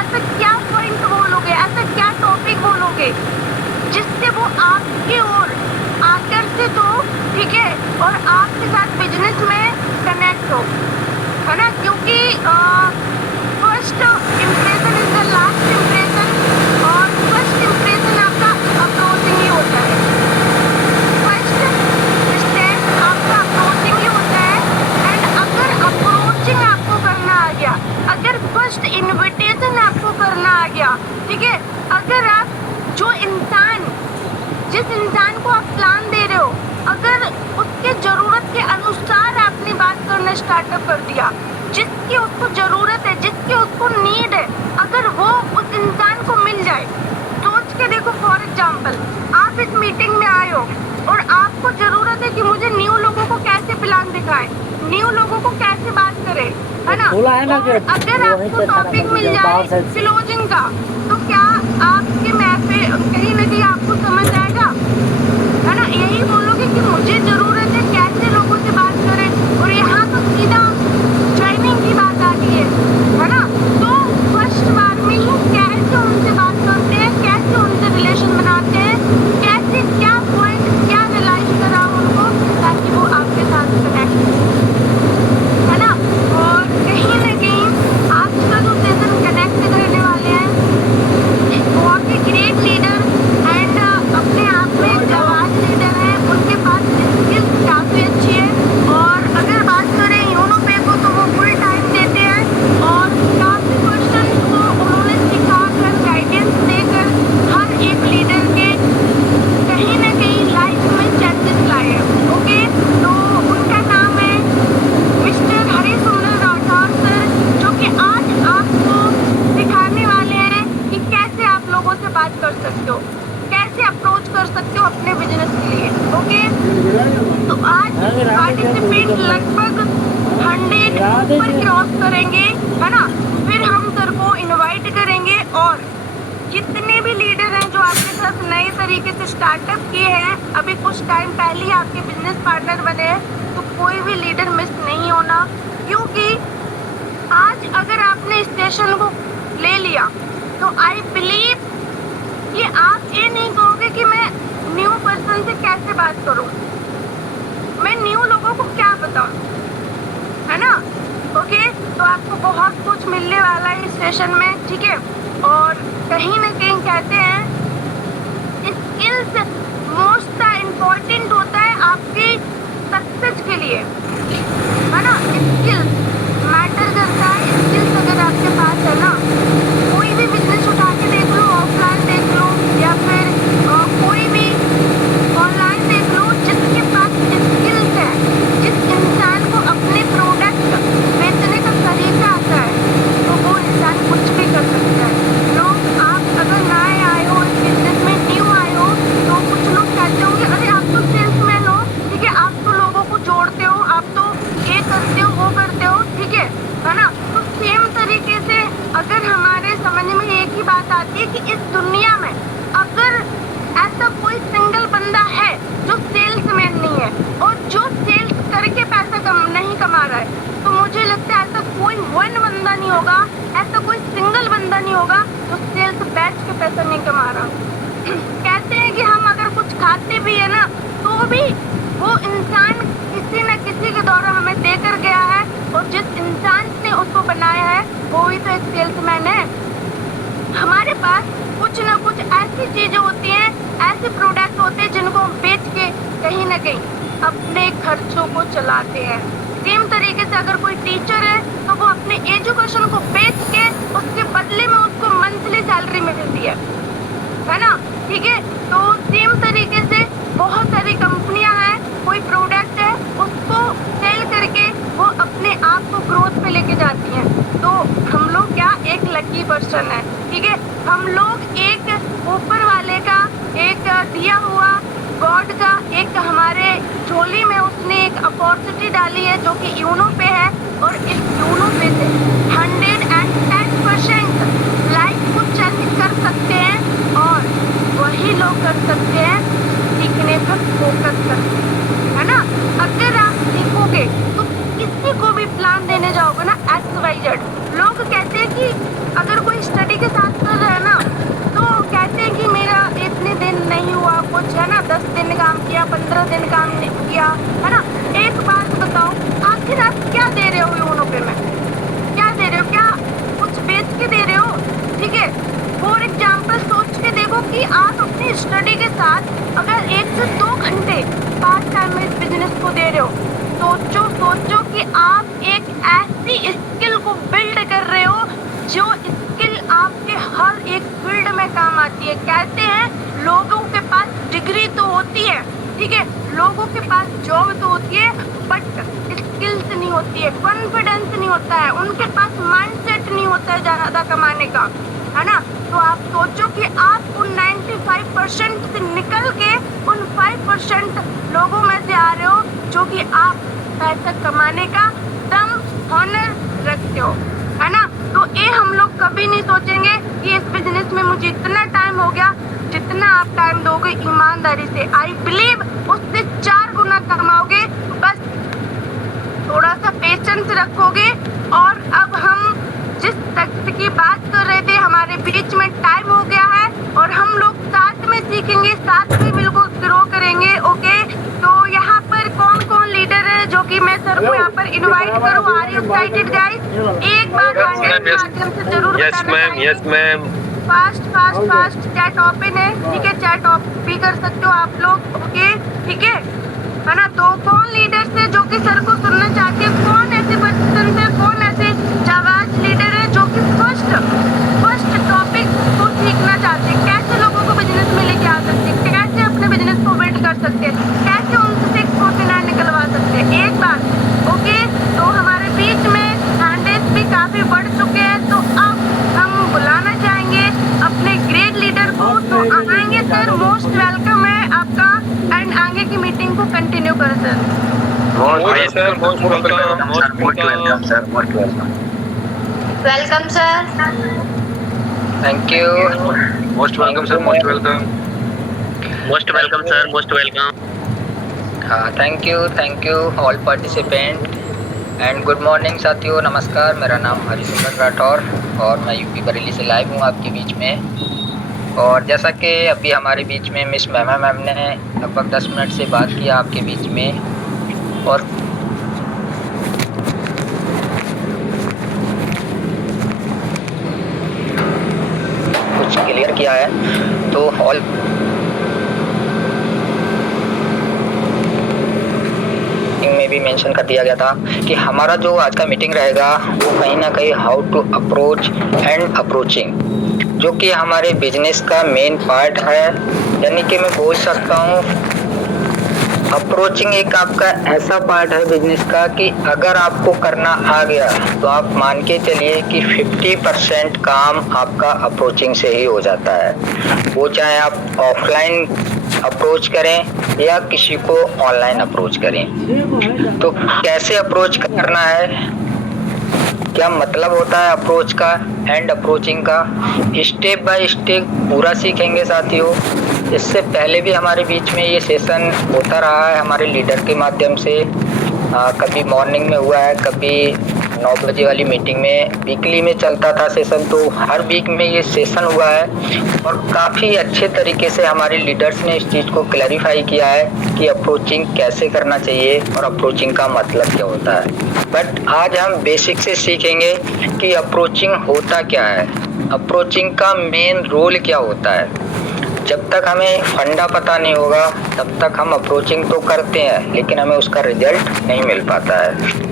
ऐसा क्या पॉइंट बोलोगे, ऐसा क्या टॉपिक बोलोगे जिससे वो आपकी ओर आकर्षित हो, ठीक है, और आपके साथ बिजनेस में कनेक्ट हो, है ना। क्योंकि first impression is the last impression, और फर्स्ट इम्प्रेशन आपका अप्रोचिंग ही होता है, फर्स्ट स्टेप आपका अप्रोचिंग ही होता है। एंड अगर अप्रोचिंग आपको करना आ गया, अगर फर्स्ट इन्विटेशन आपको करना आ गया, ठीक है, अगर आप जो इंसान, जिस इंसान को आप प्लान दे रहे हो, अगर उसके जरूरत के अनुसार आपने बात करना स्टार्टअप कर दिया, जिसकी उसको जरूरत है, जिसकी उसको नीड है, अगर वो उस इंसान को मिल जाए, सोच के देखो। फॉर एग्जाम्पल, आप इस मीटिंग में आए हो और आपको जरूरत है कि मुझे न्यू लोगों को कैसे प्लान दिखाएं, न्यू लोगों को कैसे बात करें, है ना। और अगर आपको टॉपिक मिल जाए क्लोजिंग का, तो क्या आपके मैप पे कहीं ना कहीं आपको समझ आएगा, है ना। यही बोलोगे कि मुझे जरूरत है कैसे लोगों से बात करें, और यहाँ तो सीधा ट्रेनिंग की बात आ गई है ना। तो फर्स्ट बार में ही कैसे उनसे बात करते हैं, कैसे उनसे रिलेशन बनाते हैं, कैसे क्या पॉइंट क्या रियलाइज करा उनको, ताकि वो आपके साथ कनेक्ट, है ना। और कहीं ना कहीं आपका जो सेशन कनेक्ट करने वाले हैं, बहुत ही ग्रेट लीडर एंड अपने आप में जवान लीडर है, उनके पास स्किल्स काफ़ी अच्छी है। और अगर बात करें योनो पे को, तो वो फुल टाइम देते हैं और काफ़ी पर्सन को उन्होंने सिखाकर, गाइडेंस देकर हर एक लीडर के कहीं ना कहीं लाइफ में चेंजेस लाए हैं। ओके, तो उनका नाम है मिस्टर हरी सुंदर राठौर सर, जो कि आज आपको दिखाने वाले हैं कि कैसे आप लोगों से बात कर सकते हो, कैसे अप्रोच कर सकते हो अपने बिजनेस के लिए। ओके, तो आज पार्टिसिपेंट लगभग 100 ऊपर क्रॉस करेंगे, है ना। फिर हम सर को इनवाइट करेंगे, और जितने भी लीडर हैं जो आपके साथ नए तरीके से स्टार्टअप किए हैं, अभी कुछ टाइम पहले ही आपके बिजनेस पार्टनर बने हैं, तो कोई भी लीडर मिस नहीं होना। क्योंकि आज अगर आपने स्टेशन को ले लिया, तो आई बिलीव कि आप ये नहीं कहोगे कि मैं न्यू पर्सन से कैसे बात करूं, मैं न्यू लोगों को क्या बताऊं, है ना। ओके, तो आपको बहुत कुछ मिलने वाला है इस सेशन में, ठीक है। और कहीं ना कहीं कहते हैं स्किल्स मोस्ट इम्पोर्टेंट होता है आपकी सक्सेस के लिए, है ना। स्किल्स मैटर करता है, स्किल्स अगर आपके पास है ना, कोई भी बिजनेस उठा के देख लो, ऑफलाइन देख लो, या फिर कोई भी ऑनलाइन देख लो, जिसके पास स्किल्स है, जिस इंसान को अपने प्रोडक्ट बेचने का तरीका आता है, तो वो इंसान कुछ भी कर सकता है। लोग, आप अगर नए आए हो इस बिजनेस में, न्यू आए हो, तो कुछ लोग कहते होंगे अरे आप तो सेल्समैन हो, ठीक है, आप तो लोगों को जोड़ते हो, आप तो ये करते हो, वो करते हो, ठीक है ना। तो सेम तरीके से अगर हमारे समझ में एक ही बात आती है कि इस दुनिया में अगर ऐसा कोई सिंगल बंदा है जो सेल्समैन नहीं है, और जो सेल्स करके पैसा नहीं कमा रहा है, तो मुझे लगता है ऐसा कोई वन बंदा नहीं होगा, ऐसा कोई सिंगल बंदा नहीं होगा जो सेल्स बैच के पैसा नहीं कमा रहा। कहते हैं कि हम अगर कुछ खाते भी है ना, तो भी वो इंसान किसी न किसी के द्वारा हमें देकर गया है, और जिस इंसान ने उसको बनाया है वो ही तो एक सेल्समैन है। हमारे पास कुछ ना कुछ ऐसी चीजें होती हैं, ऐसे प्रोडक्ट होते हैं जिनको हम बेच के कहीं ना कहीं अपने खर्चों को चलाते हैं। सेम तरीके से अगर कोई टीचर है, तो वो अपने एजुकेशन को बेच के उसके बदले में उसको मंथली सैलरी मिलती है ना, ठीक है। तो सेम तरीके से बहुत सारी कंपनियां हैं, कोई प्रोडक्ट है, उसको सेल करके वो अपने आप को ग्रोथ पे लेके जाती हैं। तो हम लोग क्या एक लकी पर्सन है, ठीक है। हम लोग एक ऊपर वाले का, एक दिया हुआ गॉड का, एक हमारे झोली में उसने एक अपॉर्चुनिटी डाली है जो कि यूनो पे है, और इस यूनो पे से 110% लाइफ को चेंज कर सकते हैं, और वही लोग कर सकते हैं सीखने पर फोकस करके, है ना। अगर आप सीखोगे तो किसी को भी प्लान देने जाओगे ना, XYZ, लोग कहते हैं कि अगर कोई स्टडी के साथ अगर 1 से 2 घंटे पार्ट टाइम में इस बिजनेस को दे रहे हो, सोचो कि आप एक ऐसी स्किल को बिल्ड कर रहे हो जो स्किल आपके हर एक फील्ड में काम आती है। कहते हैं लोगों के पास डिग्री तो होती है, ठीक है, लोगों के पास जॉब तो होती है, बट स्किल्स नहीं होती है, कॉन्फिडेंस नहीं होता है, उनके पास माइंडसेट नहीं होता है ज़्यादा कमाने का, है ना। तो आप सोचो कि आप उन 95% से निकल के उन 5% लोगों में से आ रहे हो जो कि आप पैसा कमाने का दम हॉनर रखते हो, है ना। तो ये हम लोग कभी नहीं सोचेंगे कि इस बिजनेस में मुझे इतना टाइम हो गया। जितना आप टाइम दोगे ईमानदारी से, आई बिलीव उससे 4 गुना कमाओगे। बस थोड़ा सा पेशेंस रखोगे। और अब हम जिस तथ्य की बात कर रहे थे, हमारे बीच में टाइम हो गया है और हम लोग साथ में सीखेंगे, साथ में बिल्कुल ग्रो करेंगे। ओके, तो यहाँ पर कौन कौन लीडर है जो कि मैं सर को यहाँ पर इनवाइट करूँ? Are you excited guys? एक बार हैंड के माध्यम से जरूर बताना। Yes ma'am. Fast chat open है, ठीक है, चैट ऑफ भी कर सकते हो आप लोग। ओके, ठीक है ना। तो कौन लीडर्स है जो कि सर को सुनना चाहते हैं? कौन ऐसे पर्सन है, कौन ऐसे जाबाज लीडर है जो कि फर्स्ट टॉपिक को सीखना चाहते हैं? कैसे लोगों को बिजनेस में लेके आ सकते हैं, कैसे अपने बिजनेस को बिल्ड कर सकते हैं, कैसे उनसे 49 निकलवा सकते हैं एक बार। ओके, तो हमारे बीच में हैंडेस भी काफ़ी बढ़ चुके हैं, तो अब हम बुलाना चाहेंगे अपने ग्रेट लीडर को। तो आएंगे सर, मोस्ट वेलकम है आपका, एंड आगे की मीटिंग को कंटिन्यू करें sir. Welcome sir. Thank you. Most welcome sir, most welcome. Most welcome sir, most welcome. हाँ, thank you all participant and good morning साथियों, नमस्कार। मेरा नाम हरिशंकर राठौर और मैं यूपी बरेली से लाइव हूँ आपके बीच में। और जैसा कि अभी हमारे बीच में मिस महिमा मैम ने लगभग 10 मिनट से बात किया आपके बीच में और कुछ क्लियर किया है, तो ऑल में भी मेंशन कर दिया गया था कि हमारा जो आज का मीटिंग रहेगा वो कहीं ना कहीं how to approach and approaching, जो कि हमारे बिजनेस का मेन पार्ट है। यानी कि मैं बोल सकता हूँ अप्रोचिंग एक आपका ऐसा पार्ट है बिजनेस का कि अगर आपको करना आ गया तो आप मान के चलिए कि 50% काम आपका अप्रोचिंग से ही हो जाता है। वो चाहे आप ऑफलाइन अप्रोच करें या किसी को ऑनलाइन अप्रोच करें। तो कैसे अप्रोच करना है, क्या मतलब होता है अप्रोच का एंड अप्रोचिंग का, स्टेप बाय स्टेप पूरा सीखेंगे साथियों। इससे पहले भी हमारे बीच में ये सेशन होता रहा है हमारे लीडर के माध्यम से। कभी मॉर्निंग में हुआ है, कभी 9 बजे वाली मीटिंग में, वीकली में चलता था सेशन। तो हर वीक में ये सेशन हुआ है और काफ़ी अच्छे तरीके से हमारे लीडर्स ने इस चीज़ को क्लैरिफाई किया है कि अप्रोचिंग कैसे करना चाहिए और अप्रोचिंग का मतलब क्या होता है। बट आज हम बेसिक से सीखेंगे कि अप्रोचिंग होता क्या है, अप्रोचिंग का मेन रोल क्या होता है। जब तक हमें फंडा पता नहीं होगा तब तक हम अप्रोचिंग तो करते हैं लेकिन हमें उसका रिजल्ट नहीं मिल पाता है।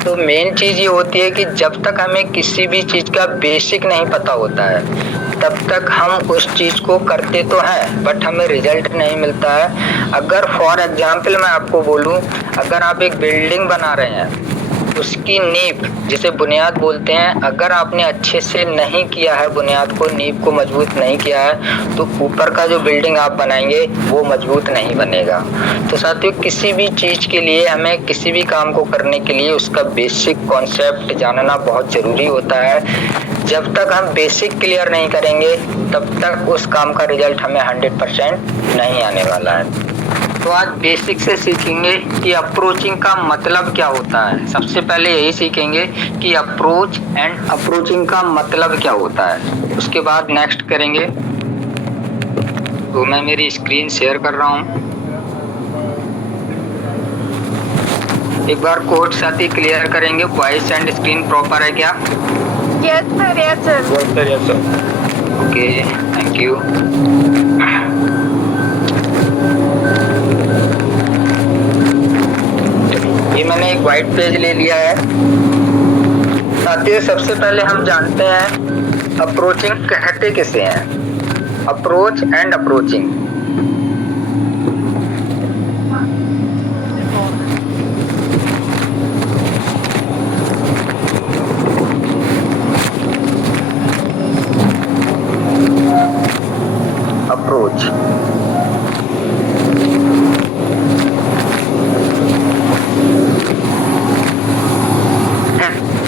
तो मेन चीज़ ये होती है कि जब तक हमें किसी भी चीज़ का बेसिक नहीं पता होता है तब तक हम उस चीज़ को करते तो हैं बट हमें रिजल्ट नहीं मिलता है। अगर फॉर एग्जांपल मैं आपको बोलूं, अगर आप एक बिल्डिंग बना रहे हैं, उसकी नींव जिसे बुनियाद बोलते हैं, अगर आपने अच्छे से नहीं किया है, बुनियाद को, नींव को मजबूत नहीं किया है, तो ऊपर का जो बिल्डिंग आप बनाएंगे वो मजबूत नहीं बनेगा। तो साथियों, किसी भी चीज़ के लिए, हमें किसी भी काम को करने के लिए उसका बेसिक कॉन्सेप्ट जानना बहुत ज़रूरी होता है। जब तक हम बेसिक क्लियर नहीं करेंगे तब तक उस काम का रिजल्ट हमें 100% नहीं आने वाला है। तो आज बेसिक से सीखेंगे कि अप्रोचिंग का मतलब क्या होता है। सबसे पहले यही सीखेंगे कि अप्रोच एंड अप्रोचिंग का मतलब क्या होता है। उसके बाद नेक्स्ट करेंगे। तो मैं मेरी स्क्रीन शेयर कर रहा हूँ। एक बार कोड साथ ही क्लियर करेंगे, वॉइस एंड स्क्रीन प्रॉपर है क्या? Yes sir, yes sir. Yes sir, yes sir. Okay, thank you. मैंने एक वाइट पेज ले लिया है। साथियों, सबसे पहले हम जानते हैं अप्रोचिंग कहते किसे हैं। Approach and approaching. अप्रोच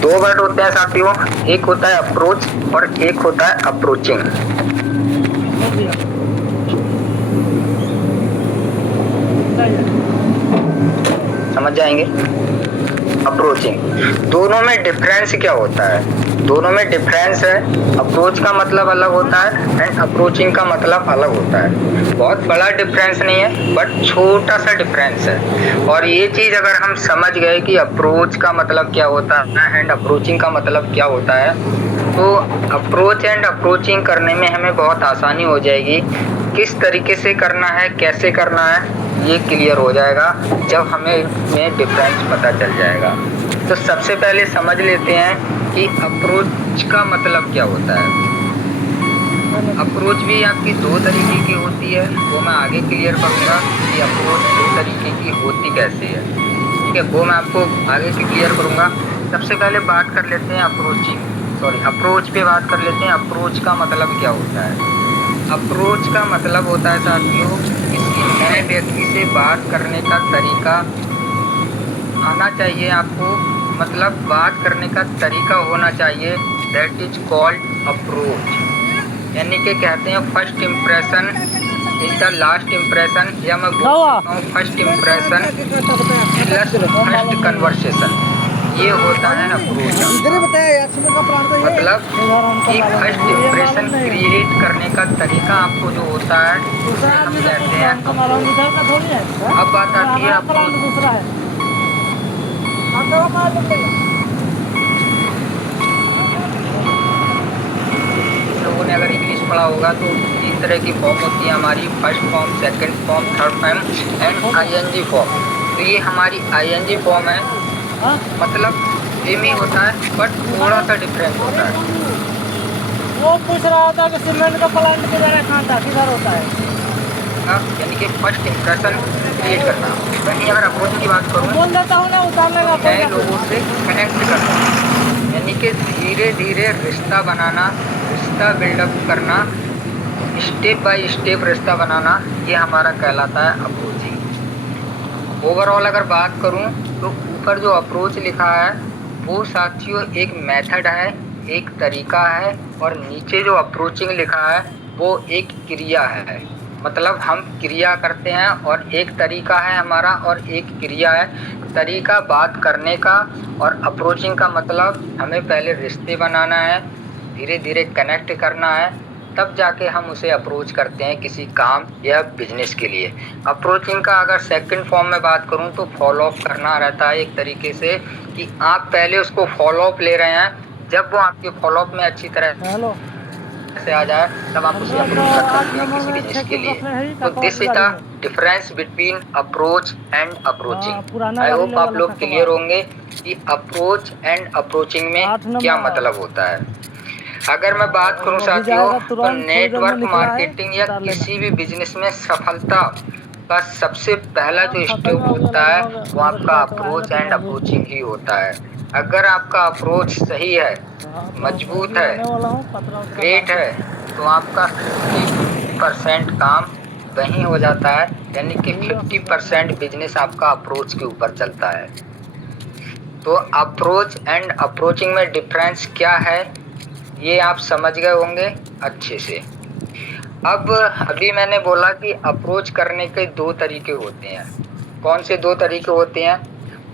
दो वर्ड होते हैं साथियों, एक होता है अप्रोच और एक होता है अप्रोचिंग। समझ जाएंगे। अप्रोचिंग, दोनों में डिफरेंस क्या होता है? दोनों में डिफरेंस है, अप्रोच का मतलब अलग होता है एंड अप्रोचिंग का मतलब अलग होता है। बहुत बड़ा डिफरेंस नहीं है, बट छोटा सा डिफरेंस है। और ये चीज अगर हम समझ गए कि अप्रोच का मतलब क्या होता है एंड अप्रोचिंग का मतलब क्या होता है, तो अप्रोच एंड अप्रोचिंग करने में हमें बहुत आसानी हो जाएगी। किस तरीके से करना है, कैसे करना है, ये क्लियर हो जाएगा जब हमें डिफरेंस पता चल जाएगा। तो सबसे पहले समझ लेते हैं कि अप्रोच का मतलब क्या होता है। अप्रोच भी आपकी दो तरीके की होती है, वो मैं आगे क्लियर करूँगा कि अप्रोच दो तरीके की होती कैसे है। ठीक है, वो मैं आपको आगे से क्लियर करूँगा। सबसे पहले बात कर लेते हैं अप्रोच पे बात कर लेते हैं। अप्रोच का मतलब क्या होता है? अप्रोच का मतलब होता है साथियों, किसी नए व्यक्ति से बात करने का तरीका आना चाहिए आपको, मतलब बात करने का तरीका होना चाहिए। That is called approach. यानी कि कहते हैं first impression is the last impression, या मैं बोल सकता हूँ first impression plus first conversation. ये होता है अप्रोच। मतलब कि फर्स्ट इम्प्रेशन क्रिएट करने का तरीका आपको जो होता है उसे हम कहते हैं अप्रोच। अब बात आती है अप्रोच। लोगों ने अगर इंग्लिश पढ़ा होगा तो 3 तरह की फॉर्म होती है हमारी, first form, second form, third form and ING form. तो ये हमारी आईएनजी फॉर्म है, मतलब सेम ही होता है बट थोड़ा सा डिफरेंस होता है। वो पूछ रहा था कि सीमेंट का प्लांट किधर होता है। यानी कि फर्स्ट इम्प्रेशन क्रिएट करना। वहीं अगर अप्रोच की बात करूँ बोल देता हूँ ना, उतारने का नए लोगों से कनेक्ट करना, यानी कि धीरे धीरे रिश्ता बनाना, रिश्ता बिल्डअप करना, स्टेप बाय स्टेप रिश्ता बनाना, ये हमारा कहलाता है अप्रोचिंग। ओवरऑल अगर बात करूँ तो ऊपर जो अप्रोच लिखा है वो साथियों एक मेथड है, एक तरीका है, और नीचे जो अप्रोचिंग लिखा है वो एक क्रिया है। मतलब हम क्रिया करते हैं और एक तरीका है हमारा और एक क्रिया है। तरीका बात करने का और अप्रोचिंग का मतलब हमें पहले रिश्ते बनाना है, धीरे धीरे कनेक्ट करना है, तब जाके हम उसे अप्रोच करते हैं किसी काम या बिजनेस के लिए। अप्रोचिंग का अगर सेकंड फॉर्म में बात करूं तो फॉलो अप करना रहता है एक तरीके से, कि आप पहले उसको फॉलो अप ले रहे हैं, जब वो आपके फॉलो अप में अच्छी तरह से आ जाए तब आप उसे अप्रोच कर सकते हैं किसी बिजनेस के लिए। तो this is the difference between approach and approaching. I hope आप लोग क्लियर होंगे कि अप्रोच एंड अप्रोचिंग में क्या मतलब होता है। अगर मैं बात करूं साथियों तो नेटवर्क मार्केटिंग या किसी भी बिजनेस में सफलता का सबसे पहला जो स्टेप होता है वो आपका अप्रोच एंड अप्रोचिंग ही होता है। अगर आपका अप्रोच सही है, मजबूत है, ग्रेट है, तो आपका 50% काम वहीं हो जाता है, यानी कि 50% बिजनेस आपका अप्रोच के ऊपर चलता है। तो अप्रोच एंड अप्रोचिंग में डिफरेंस क्या है ये आप समझ गए होंगे अच्छे से। अब अभी मैंने बोला कि अप्रोच करने के 2 तरीके होते हैं। कौन से 2 तरीके होते हैं?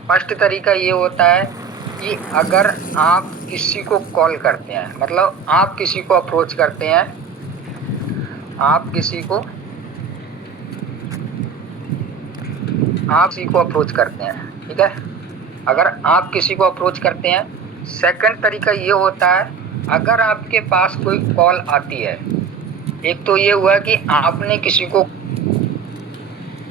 फर्स्ट तरीका ये होता है कि अगर आप किसी को कॉल करते हैं, मतलब आप किसी को अप्रोच करते हैं, आप किसी को अप्रोच करते हैं, ठीक है, अगर आप किसी को अप्रोच करते हैं। सेकंड तरीका ये होता है अगर आपके पास कोई कॉल आती है। एक तो ये हुआ कि आपने किसी को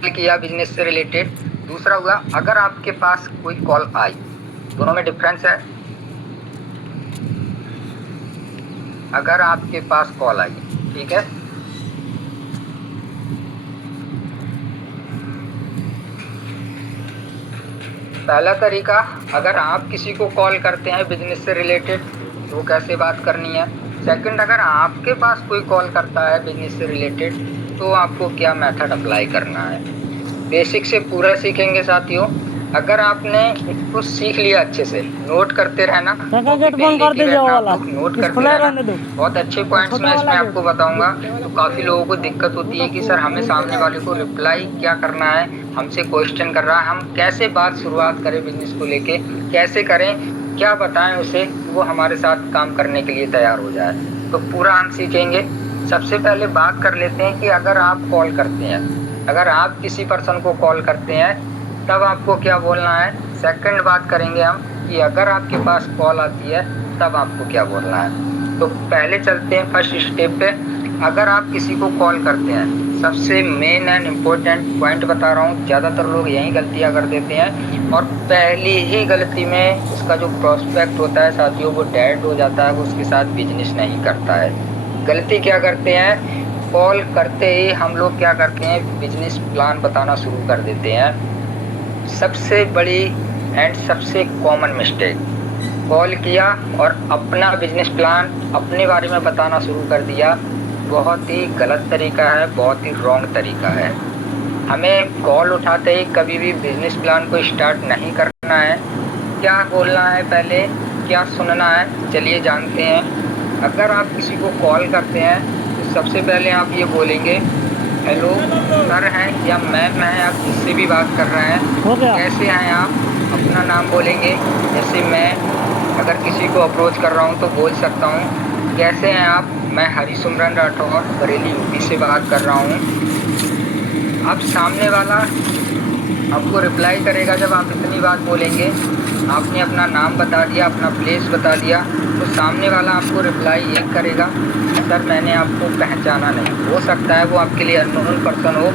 किया बिजनेस से रिलेटेड, दूसरा हुआ अगर आपके पास कोई कॉल आई, दोनों में डिफरेंस है। अगर आपके पास कॉल आई, ठीक है, पहला तरीका, अगर आप किसी को कॉल करते हैं बिजनेस से रिलेटेड तो कैसे बात करनी है। सेकंड, अगर आपके पास कोई कॉल करता है बिजनेस से रिलेटेड तो आपको क्या मेथड अप्लाई करना है। बेसिक से पूरा सीखेंगे साथियों। अगर आपने इसको सीख लिया अच्छे से, नोट करते रहना, गेट बंद कर दीजिए वाला, नोट करते रहना। बहुत अच्छे पॉइंट्स मैं इसमें आपको बताऊंगा। तो काफ़ी लोगों को दिक्कत होती है कि सर हमें सामने वाले को रिप्लाई क्या करना है, हमसे क्वेश्चन कर रहा है, हम कैसे बात शुरुआत करें बिजनेस को लेके, कैसे करें, क्या बताएं उसे, वो हमारे साथ काम करने के लिए तैयार हो जाए। तो पूरा हम सीखेंगे। सबसे पहले बात कर लेते हैं कि अगर आप कॉल करते हैं, अगर आप किसी पर्सन को कॉल करते हैं तब आपको क्या बोलना है। सेकंड बात करेंगे हम कि अगर आपके पास कॉल आती है तब आपको क्या बोलना है। तो पहले चलते हैं फर्स्ट स्टेप पे। अगर आप किसी को कॉल करते हैं, सबसे मेन एंड इम्पोर्टेंट पॉइंट बता रहा हूँ, ज़्यादातर लोग यही गलतियाँ कर देते हैं और पहली ही गलती में उसका जो प्रोस्पेक्ट होता है साथियों वो डेड हो जाता है, वो उसके साथ बिजनेस नहीं करता है। गलती क्या करते हैं, कॉल करते ही हम लोग क्या करते हैं, बिजनेस प्लान बताना शुरू कर देते हैं। सबसे बड़ी एंड सबसे कॉमन मिस्टेक, कॉल किया और अपना बिजनेस प्लान अपने बारे में बताना शुरू कर दिया। बहुत ही गलत तरीका है, बहुत ही रॉन्ग तरीका है। हमें कॉल उठाते ही कभी भी बिजनेस प्लान को स्टार्ट नहीं करना है। क्या बोलना है पहले, क्या सुनना है, चलिए जानते हैं। अगर आप किसी को कॉल करते हैं तो सबसे पहले आप ये बोलेंगे, हेलो सर हैं या मैम हैं, आप जिससे भी बात कर रहे हैं, कैसे हैं आप, अपना नाम बोलेंगे। जैसे मैं अगर किसी को अप्रोच कर रहा हूं तो बोल सकता हूं, कैसे हैं आप, मैं हरिसिमरन राठौर बरेली यूपी से बात कर रहा हूं। अब सामने वाला आपको रिप्लाई करेगा जब आप इतनी बात बोलेंगे। आपने अपना नाम बता दिया, अपना प्लेस बता दिया, तो सामने वाला आपको रिप्लाई ये करेगा, सर मैंने आपको पहचाना नहीं। हो सकता है वो आपके लिए अननोन पर्सन हो,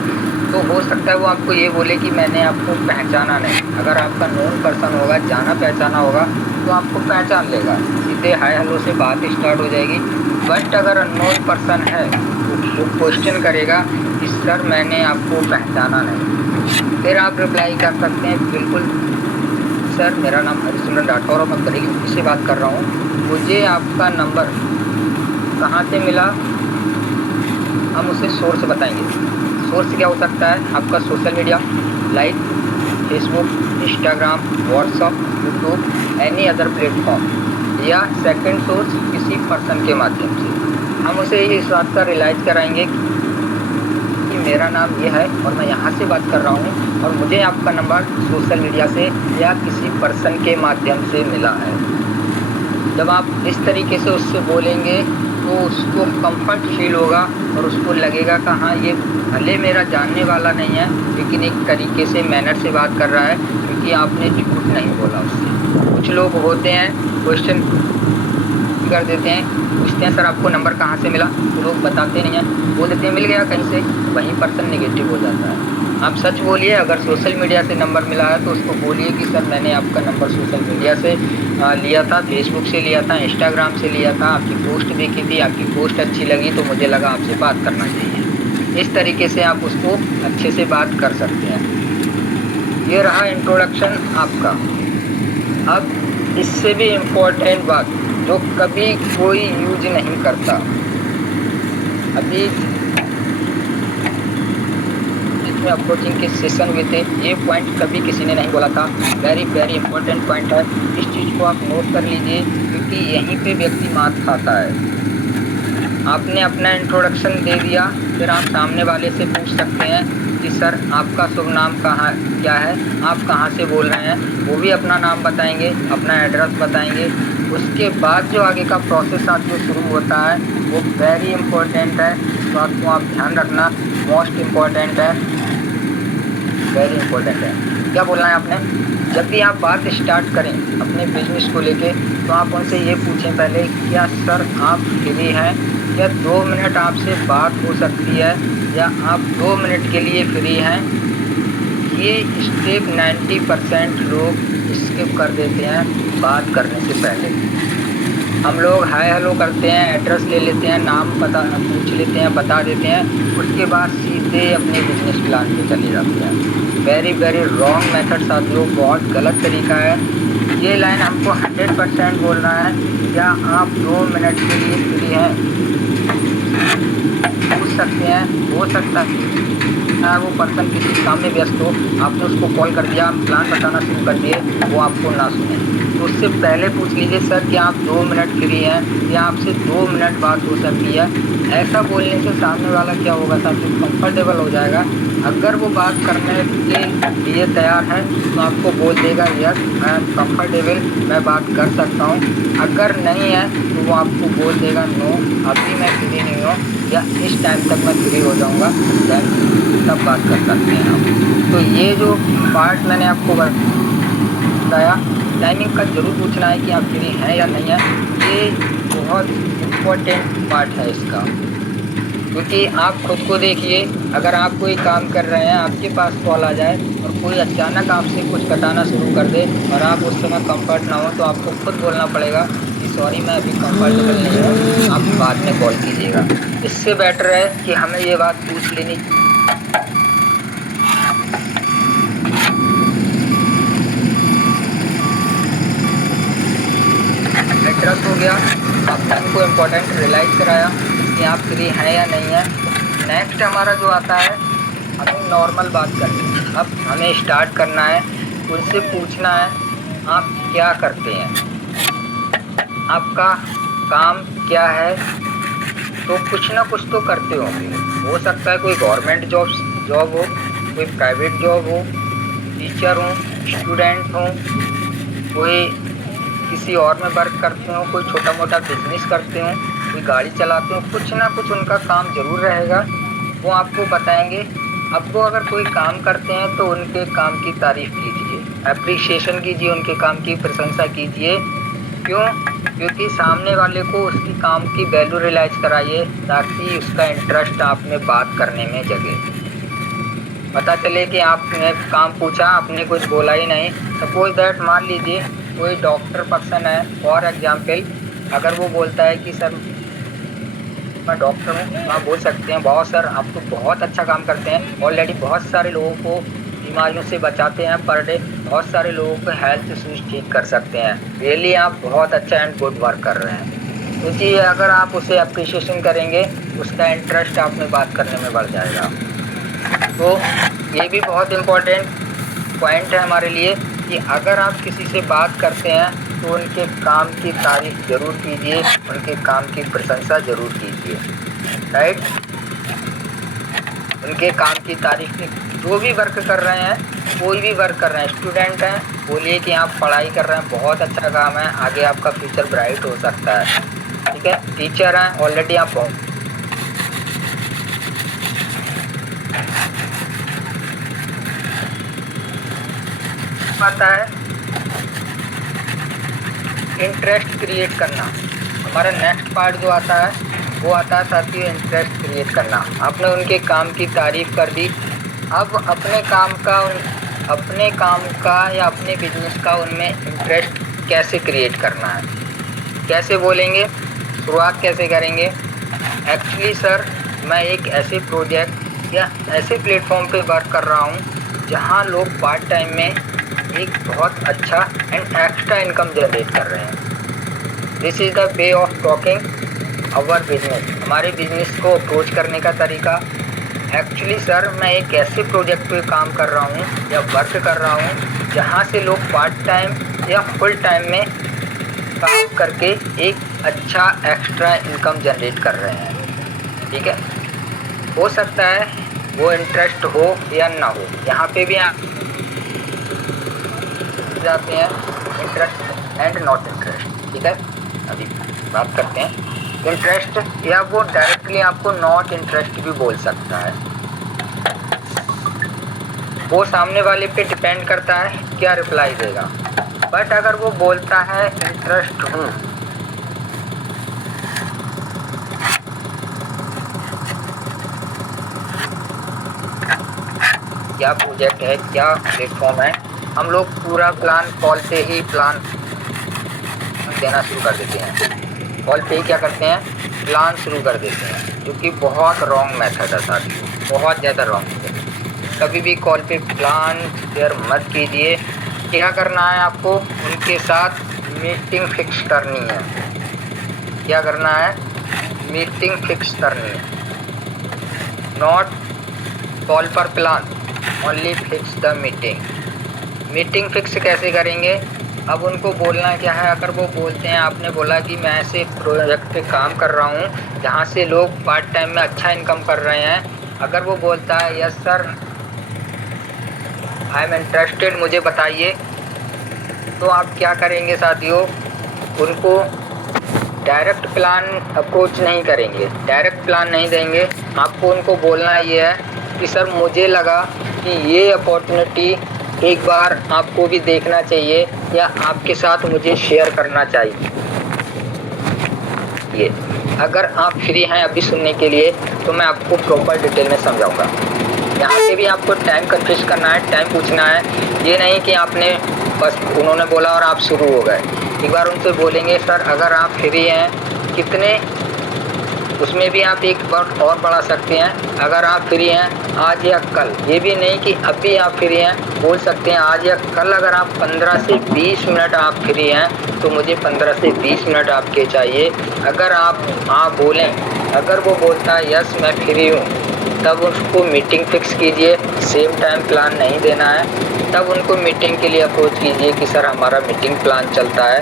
तो हो सकता है वो आपको ये बोले कि मैंने आपको पहचाना नहीं। अगर आपका नोन पर्सन होगा, जाना पहचाना होगा, तो आपको पहचान लेगा, सीधे हाय हेलो से बात स्टार्ट हो जाएगी। बट अगर अननोन पर्सन है तो वो क्वेश्चन करेगा कि सर मैंने आपको पहचाना नहीं। फिर आप रिप्लाई कर सकते हैं, बिल्कुल सर मेरा नाम हरिसिमरन राठौर और मैं बरेली यूपी से बात कर रहा हूँ, मुझे आपका नंबर कहाँ से मिला, हम उसे सोर्स बताएंगे। सोर्स क्या हो सकता है, आपका social media like Facebook, Instagram, WhatsApp, YouTube, any other platform, या सेकंड सोर्स किसी पर्सन के माध्यम से। हम उसे इस बात का रियलाइज़ कराएंगे कि मेरा नाम ये है और मैं यहाँ से बात कर रहा हूँ और मुझे आपका नंबर सोशल मीडिया से या किसी पर्सन के माध्यम से मिला है। जब आप इस तरीके से उससे बोलेंगे तो उसको कंफर्ट फील होगा और उसको लगेगा कि हाँ ये भले मेरा जानने वाला नहीं है लेकिन एक तरीके से मैनर से बात कर रहा है, क्योंकि आपने झूठ नहीं बोला उससे। कुछ लोग होते हैं क्वेश्चन कर देते हैं, पूछते हैं सर आपको नंबर कहाँ से मिला, तो लोग बताते नहीं हैं, बोल देते हैं मिल गया कहीं से, वहीं पर्सन नेगेटिव हो जाता है। आप सच बोलिए, अगर सोशल मीडिया से नंबर मिला है तो उसको बोलिए कि सर मैंने आपका नंबर सोशल मीडिया से लिया था, फेसबुक से लिया था, इंस्टाग्राम से लिया था, आपकी पोस्ट देखी थी, आपकी पोस्ट अच्छी लगी तो मुझे लगा आपसे बात करना चाहिए। इस तरीके से आप उसको अच्छे से बात कर सकते हैं। ये रहा इंट्रोडक्शन आपका। अब इससे भी इम्पोर्टेंट बात जो कभी कोई यूज नहीं करता, अभी में अप्रोचिंग के सेशन हुए थे, ये पॉइंट कभी किसी ने नहीं बोला था। वेरी वेरी इंपॉर्टेंट पॉइंट है, इस चीज़ को आप नोट कर लीजिए क्योंकि यहीं पे व्यक्ति मात खाता है। आपने अपना इंट्रोडक्शन दे दिया, फिर आप सामने वाले से पूछ सकते हैं कि सर आपका शुभ नाम क्या है, आप कहाँ से बोल रहे हैं, वो भी अपना नाम बताएंगे, अपना एड्रेस बताएंगे। उसके बाद जो आगे का प्रोसेस आपको शुरू होता है वो वेरी इंपॉर्टेंट है, तो आपको आप ध्यान रखना, मोस्ट इम्पॉर्टेंट है, वेरी इंपॉर्टेंट है। क्या बोलना है आपने, जब भी आप बात स्टार्ट करें अपने बिजनेस को लेके तो आप उनसे ये पूछें पहले, क्या सर आप फ्री हैं, क्या 2 मिनट आपसे बात हो सकती है, या आप 2 मिनट के लिए फ्री हैं। ये स्टेप 90% लोग स्किप कर देते हैं बात करने से पहले। हम लोग हाय हेलो करते हैं, एड्रेस ले लेते हैं, नाम पता पूछ लेते हैं, बता देते हैं, उसके बाद सीधे अपने बिजनेस प्लान पे चले जाते हैं। वेरी वेरी रॉन्ग मेथड साथियों, बहुत गलत तरीका है। ये लाइन हमको 100% बोलना है। क्या आप 2 मिनट के लिए फ्री हैं? पूछ सकते हैं, हो सकता है वो पर्सन किसी काम में व्यस्त हो, आपने उसको कॉल कर दिया, प्लान बताना शुरू कर दिए, वो आपको ना सुने। तो उससे पहले पूछ लीजिए सर कि आप 2 मिनट फ्री हैं या आपसे 2 मिनट बात हो सकती है। ऐसा बोलने से सामने वाला क्या होगा साथियों, कंफर्टेबल हो जाएगा। अगर वो बात करने के लिए तैयार है तो आपको बोल देगा यस आई एम कंफर्टेबल, मैं बात कर सकता हूँ। अगर नहीं है तो वो आपको बोल देगा नो अभी मैं फ्री नहीं हूँ, या इस टाइम तक मैं फ्री हो जाऊँगा, तब बात कर सकते हैं आप। तो ये जो पार्ट मैंने आपको बताया, टाइमिंग का जरूर पूछना है कि आप फ्री हैं या नहीं है। ये बहुत इम्पोर्टेंट पार्ट है इसका, क्योंकि आप खुद को देखिए, अगर आप कोई काम कर रहे हैं, आपके पास कॉल आ जाए और कोई अचानक आपसे कुछ कटाना शुरू कर दे और आप उस समय कंफर्ट ना हो, तो आपको खुद बोलना पड़ेगा कि सॉरी मैं अभी कंफर्टेबल नहीं हूँ, आप बाद में कॉल कीजिएगा। इससे बेटर है कि हमें ये बात पूछ लेनी। एड्रेस हो गया, आपने हमको इम्पोर्टेंट रियलाइज़ कराया कि आप फ्री हैं या नहीं है। नेक्स्ट हमारा जो आता है, हमें नॉर्मल बात करनी है। अब हमें स्टार्ट करना है, उनसे पूछना है आप क्या करते हैं, आपका काम क्या है। तो कुछ ना कुछ तो करते होंगे, हो सकता है कोई गवर्नमेंट जॉब हो, कोई प्राइवेट जॉब हो, टीचर हो, स्टूडेंट हो, कोई किसी और में वर्क करते हो, कोई छोटा मोटा बिजनेस करते हो, कोई गाड़ी चलाते हो, कुछ ना कुछ उनका काम ज़रूर रहेगा, वो आपको बताएंगे। अब वो अगर कोई काम करते हैं तो उनके काम की तारीफ़ कीजिए, एप्रिशिएशन कीजिए, उनके काम की प्रशंसा कीजिए। क्यों? क्योंकि सामने वाले को उसकी काम की वैल्यू रियलाइज़ कराइए, ताकि उसका इंटरेस्ट आप में बात करने में जगे। पता चले कि आपने काम पूछा, आपने कुछ बोला ही नहीं। सपोज दैट मान लीजिए कोई डॉक्टर पर्सन है, फॉर एग्जाम्पल, अगर वो बोलता है कि सर मैं डॉक्टर हूँ, आप बोल सकते हैं बहुत सर आप तो बहुत अच्छा काम करते हैं, ऑलरेडी बहुत सारे लोगों को बीमारियों से बचाते हैं पर डे, बहुत सारे लोगों को हेल्थ इशूज़ ठीक कर सकते हैं, रियली आप बहुत अच्छा एंड गुड वर्क कर रहे हैं। क्योंकि अगर आप उसे अप्रिशिएशन करेंगे, उसका इंटरेस्ट आप में बात करने में बढ़ जाएगा। तो ये भी बहुत इम्पोर्टेंट पॉइंट है हमारे लिए कि अगर आप किसी से बात करते हैं तो उनके काम की तारीफ ज़रूर कीजिए, उनके काम की प्रशंसा ज़रूर कीजिए, राइट। उनके काम की तारीफ की, जो भी वर्क कर रहे हैं, कोई भी वर्क कर रहे हैं, स्टूडेंट हैं, बोलिए कि आप पढ़ाई कर रहे हैं, बहुत अच्छा काम है, आगे आपका फ्यूचर ब्राइट हो सकता है, ठीक है। टीचर हैं, ऑलरेडी आप आता है इंटरेस्ट क्रिएट करना। हमारा नेक्स्ट पार्ट जो आता है वो आता है साथियों इंटरेस्ट क्रिएट करना। आपने उनके काम की तारीफ़ कर दी, अब अपने काम का या अपने बिजनेस का उनमें इंटरेस्ट कैसे क्रिएट करना है, कैसे बोलेंगे, शुरुआत कैसे करेंगे। एक्चुअली सर मैं एक ऐसे प्रोजेक्ट या ऐसे प्लेटफॉर्म पे वर्क कर रहा हूँ जहाँ लोग पार्ट टाइम में एक बहुत अच्छा एंड एक्स्ट्रा इनकम जनरेट कर रहे हैं। This is the way of talking our business, हमारे बिजनेस को अप्रोच करने का तरीका। एक्चुअली सर मैं एक ऐसे प्रोजेक्ट पे काम कर रहा हूँ या वर्क कर रहा हूँ जहाँ से लोग पार्ट टाइम या फुल टाइम में काम करके एक अच्छा एक्स्ट्रा इनकम जनरेट कर रहे हैं, ठीक है। हो सकता है वो इंटरेस्ट हो या ना हो, यहाँ पे भी आप जाते हैं इंटरेस्ट एंड नॉट इंटरेस्ट, ठीक है। अभी बात करते हैं इंटरेस्ट, या वो डायरेक्टली आपको नॉट इंटरेस्ट भी बोल सकता है। वो सामने वाले पे डिपेंड करता है क्या रिप्लाई देगा। बट अगर वो बोलता है इंटरेस्ट हूँ, क्या प्रोजेक्ट है, क्या प्लेटफॉर्म है, हम लोग पूरा प्लान कॉल पे ही प्लान देना शुरू कर देते हैं। कॉल पे ही क्या करते हैं, प्लान शुरू कर देते हैं, जो कि बहुत रॉन्ग मेथड है साथियों, बहुत ज़्यादा रॉन्ग है। कभी भी कॉल पे प्लान शेयर मत कीजिए। क्या करना है आपको, उनके साथ मीटिंग फिक्स करनी है। क्या करना है, मीटिंग फिक्स करनी है। नॉट कॉल पर plan, only fix the meeting. Meeting fix कैसे करेंगे, अब उनको बोलना क्या है। अगर वो बोलते हैं, आपने बोला कि मैं ऐसे प्रोजेक्ट पे काम कर रहा हूँ जहाँ से लोग पार्ट टाइम में अच्छा इनकम कर रहे हैं, अगर वो बोलता है yes sir I am interested, मुझे बताइए, तो आप क्या करेंगे साथियों, उनको डायरेक्ट प्लान अप्रोच नहीं करेंगे, डायरेक्ट प्लान नहीं देंगे। आपको उनको बोलना ये है कि सर मुझे लगा कि ये अपॉर्चुनिटी एक बार आपको भी देखना चाहिए या आपके साथ मुझे शेयर करना चाहिए। ये अगर आप फ्री हैं अभी सुनने के लिए तो मैं आपको प्रॉपर डिटेल में समझाऊंगा। यहाँ पे भी आपको टाइम कन्फ्यूज करना है, टाइम पूछना है। ये नहीं कि आपने बस उन्होंने बोला और आप शुरू हो गए। एक बार उनसे बोलेंगे सर अगर आप फ्री हैं कितने, उसमें भी आप एक वक्त और बढ़ा सकते हैं, अगर आप फ्री हैं आज या कल। ये भी नहीं कि अभी आप फ्री हैं, बोल सकते हैं आज या कल। अगर आप 15 से 20 मिनट आप फ्री हैं तो मुझे 15 से 20 मिनट आपके चाहिए। अगर आप हाँ बोलें, अगर वो बोलता है यस मैं फ्री हूँ, तब उसको मीटिंग फिक्स कीजिए। सेम टाइम प्लान नहीं देना है। तब उनको मीटिंग के लिए अप्रोच कीजिए कि सर हमारा मीटिंग प्लान चलता है,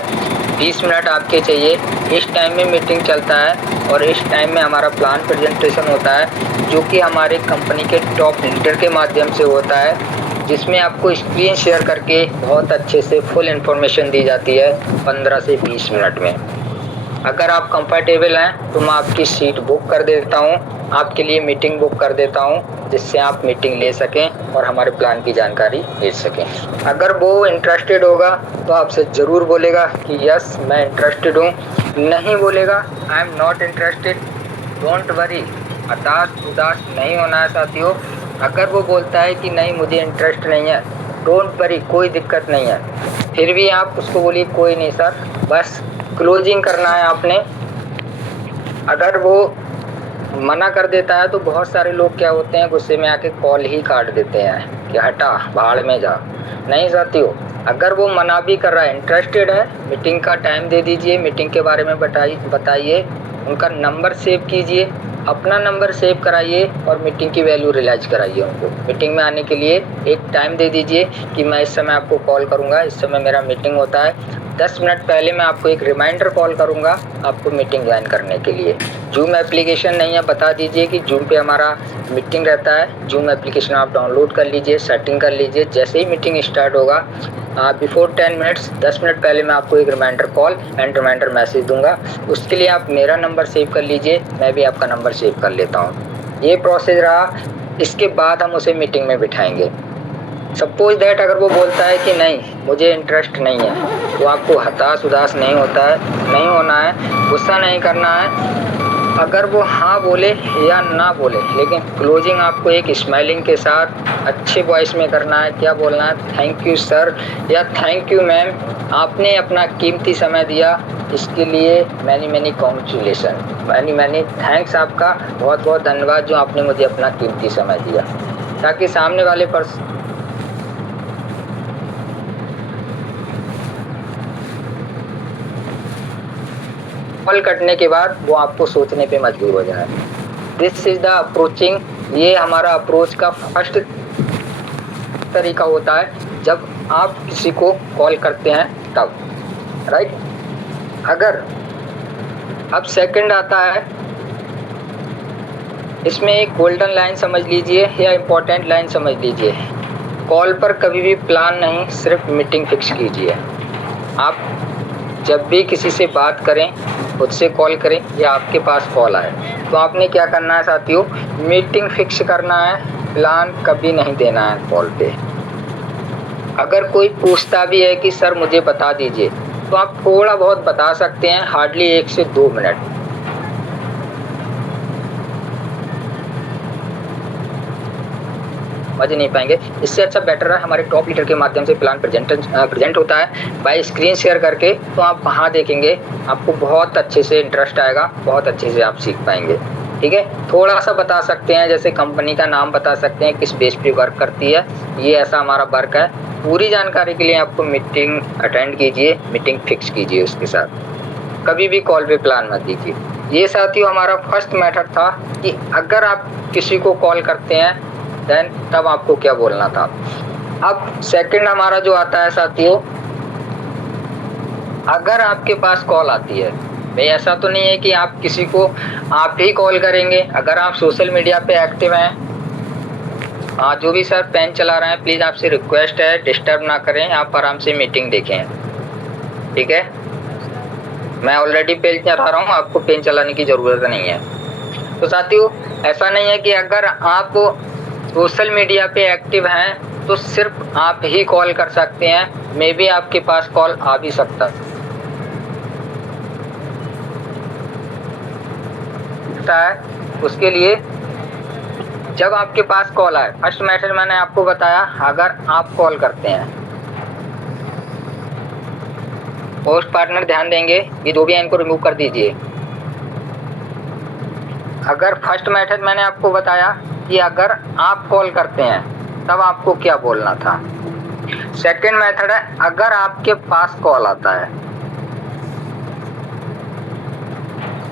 20 मिनट आपके चाहिए, इस टाइम में मीटिंग चलता है और इस टाइम में हमारा प्लान प्रेजेंटेशन होता है, जो कि हमारे कंपनी के टॉप लीडर के माध्यम से होता है, जिसमें आपको स्क्रीन शेयर करके बहुत अच्छे से फुल इन्फॉर्मेशन दी जाती है 15 से 20 मिनट में। अगर आप कंफर्टेबल हैं तो मैं आपकी सीट बुक कर देता हूं, आपके लिए मीटिंग बुक कर देता हूं, जिससे आप मीटिंग ले सकें और हमारे प्लान की जानकारी ले सकें। अगर वो इंटरेस्टेड होगा तो आपसे ज़रूर बोलेगा कि यस मैं इंटरेस्टेड हूँ, नहीं बोलेगा I am not interested, don't worry, हताश उदास नहीं होना है साथियों। अगर वो बोलता है कि नहीं मुझे इंटरेस्ट नहीं है, डोंट वरी, कोई दिक्कत नहीं है। फिर भी आप उसको बोलिए कोई नहीं सर, बस क्लोजिंग करना है आपने। अगर वो मना कर देता है तो बहुत सारे लोग क्या होते हैं, गुस्से में आके कॉल ही काट देते हैं कि हटा भाड़ में जा। नहीं साथियों, अगर वो मना भी कर रहा है, इंटरेस्टेड है, मीटिंग का टाइम दे दीजिए, मीटिंग के बारे में बताइए, उनका नंबर सेव कीजिए, अपना नंबर सेव कराइए और मीटिंग की वैल्यू रियलाइज कराइए उनको। मीटिंग में आने के लिए एक टाइम दे दीजिए कि मैं इस समय आपको कॉल करूंगा, इस समय मेरा मीटिंग होता है, 10 मिनट पहले मैं आपको एक रिमाइंडर कॉल करूंगा आपको मीटिंग ज्वाइन करने के लिए। जूम एप्लीकेशन नहीं है, बता दीजिए कि जूम पे हमारा मीटिंग रहता है। जूम एप्लीकेशन आप डाउनलोड कर लीजिए, सेटिंग कर लीजिए। जैसे ही मीटिंग स्टार्ट होगा बिफोर 10 मिनट्स, 10 मिनट पहले मैं आपको एक reminder call and reminder message दूंगा। उसके लिए आप मेरा नंबर सेव कर लीजिए, मैं भी आपका नंबर सेव कर लेता हूँ। ये प्रोसेस रहा। इसके बाद हम उसे मीटिंग में बिठाएंगे। सपोज दैट अगर वो बोलता है कि नहीं मुझे इंटरेस्ट नहीं है, तो आपको हताश उदास नहीं होना है, गुस्सा नहीं करना है। अगर वो हाँ बोले या ना बोले, लेकिन क्लोजिंग आपको एक स्माइलिंग के साथ अच्छे वॉइस में करना है। क्या बोलना है, थैंक यू सर या थैंक यू मैम, आपने अपना कीमती समय दिया, इसके लिए मैनी कॉन्ग्रेचुलेसन, मैनी थैंक्स, आपका बहुत बहुत धन्यवाद जो आपने मुझे अपना कीमती समय दिया, ताकि सामने वाले पर्सन कॉल कटने के बाद वो आपको सोचने पे मजबूर हो जाए। दिस इज द अप्रोचिंग, ये हमारा अप्रोच का फर्स्ट तरीका होता है जब आप किसी को कॉल करते हैं तब, राइट। अगर अब सेकंड आता है, इसमें एक गोल्डन लाइन समझ लीजिए या इम्पोर्टेंट लाइन समझ लीजिए। कॉल पर कभी भी प्लान नहीं, सिर्फ मीटिंग फिक्स कीजिए। आप जब भी किसी से बात करें, खुद से कॉल करें या आपके पास कॉल आए, तो आपने क्या करना है साथियों, मीटिंग फिक्स करना है, प्लान कभी नहीं देना है कॉल पे। अगर कोई पूछता भी है कि सर मुझे बता दीजिए, तो आप थोड़ा बहुत बता सकते हैं, हार्डली 1 से 2 मिनट। समझ नहीं पाएंगे। इससे अच्छा बेटर है हमारे टॉप लीडर के माध्यम से प्लान प्रेजेंट होता है बाय स्क्रीन शेयर करके, तो आप वहाँ देखेंगे, आपको बहुत अच्छे से इंटरेस्ट आएगा, बहुत अच्छे से आप सीख पाएंगे। ठीक है, थोड़ा सा बता सकते हैं, जैसे कंपनी का नाम बता सकते हैं, किस बेस पे वर्क करती है, ये ऐसा हमारा वर्क है। पूरी जानकारी के लिए आपको मीटिंग अटेंड कीजिए, मीटिंग फिक्स कीजिए उसके साथ, कभी भी कॉल पे प्लान मत दीजिए। ये साथियों हमारा फर्स्ट मेथड था कि अगर आप किसी को कॉल करते हैं देन तब आपको क्या बोलना था। अब सेकंड हमारा जो आता है साथियों, अगर आपके पास कॉल आती है, भाई ऐसा तो नहीं है कि आप किसी को आप ही कॉल करेंगे। अगर आप सोशल मीडिया पे एक्टिव हैं, हाँ जो भी सर पेन चला रहे हैं, प्लीज़ आपसे रिक्वेस्ट है डिस्टर्ब ना करें, आप आराम से मीटिंग देखें। ठीक है, मैं ऑलरेडी पेन चला रहा हूँ, आपको पेन चलाने की ज़रूरत नहीं है। तो साथियों ऐसा नहीं है कि अगर आप सोशल मीडिया पे एक्टिव हैं तो सिर्फ आप ही कॉल कर सकते हैं, मे बी आपके पास कॉल आ भी सकता है। उसके लिए जब आपके पास कॉल आए, फर्स्ट मेथड मैंने आपको बताया, अगर आप कॉल करते हैं, पोस्ट पार्टनर ध्यान देंगे, ये जो भी है इनको रिमूव कर दीजिए। अगर फर्स्ट मेथड मैंने आपको बताया कि अगर आप कॉल करते हैं तब आपको क्या बोलना था। सेकंड मेथड है अगर आपके पास कॉल आता है,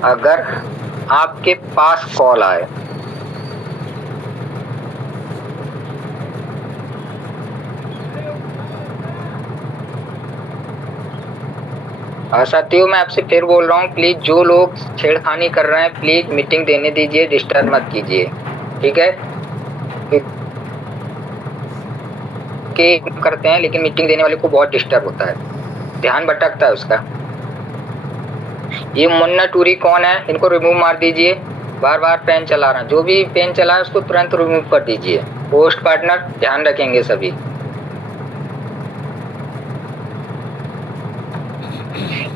अगर आपके पास कॉल आए, साथियों मैं आपसे फिर बोल रहा हूँ, प्लीज जो लोग छेड़खानी कर रहे हैं प्लीज मीटिंग देने दीजिए, डिस्टर्ब मत कीजिए। ठीक है, के करते हैं लेकिन मीटिंग देने वाले को बहुत डिस्टर्ब होता है, ध्यान भटकता है उसका। ये मुन्ना टूरी कौन है, इनको रिमूव मार दीजिए, बार बार पेन चला रहा है, जो भी पेन चला है उसको तुरंत रिमूव कर दीजिए। पोस्ट पार्टनर ध्यान रखेंगे सभी।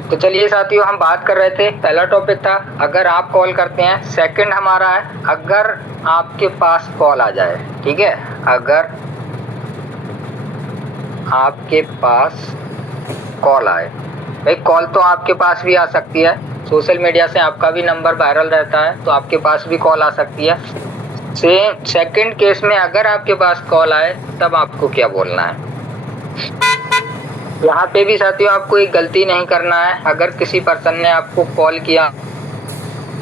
तो चलिए साथियों हम बात कर रहे थे, पहला टॉपिक था अगर आप कॉल करते हैं, सेकंड हमारा है अगर आपके पास कॉल आ जाए। ठीक है, अगर आपके पास कॉल आए, भाई कॉल तो आपके पास भी आ सकती है, सोशल मीडिया से आपका भी नंबर वायरल रहता है तो आपके पास भी कॉल आ सकती है। सेकंड केस में अगर आपके पास कॉल आए तब आपको क्या बोलना है। यहाँ पे भी साथियों आपको एक गलती नहीं करना है, अगर किसी पर्सन ने आपको कॉल किया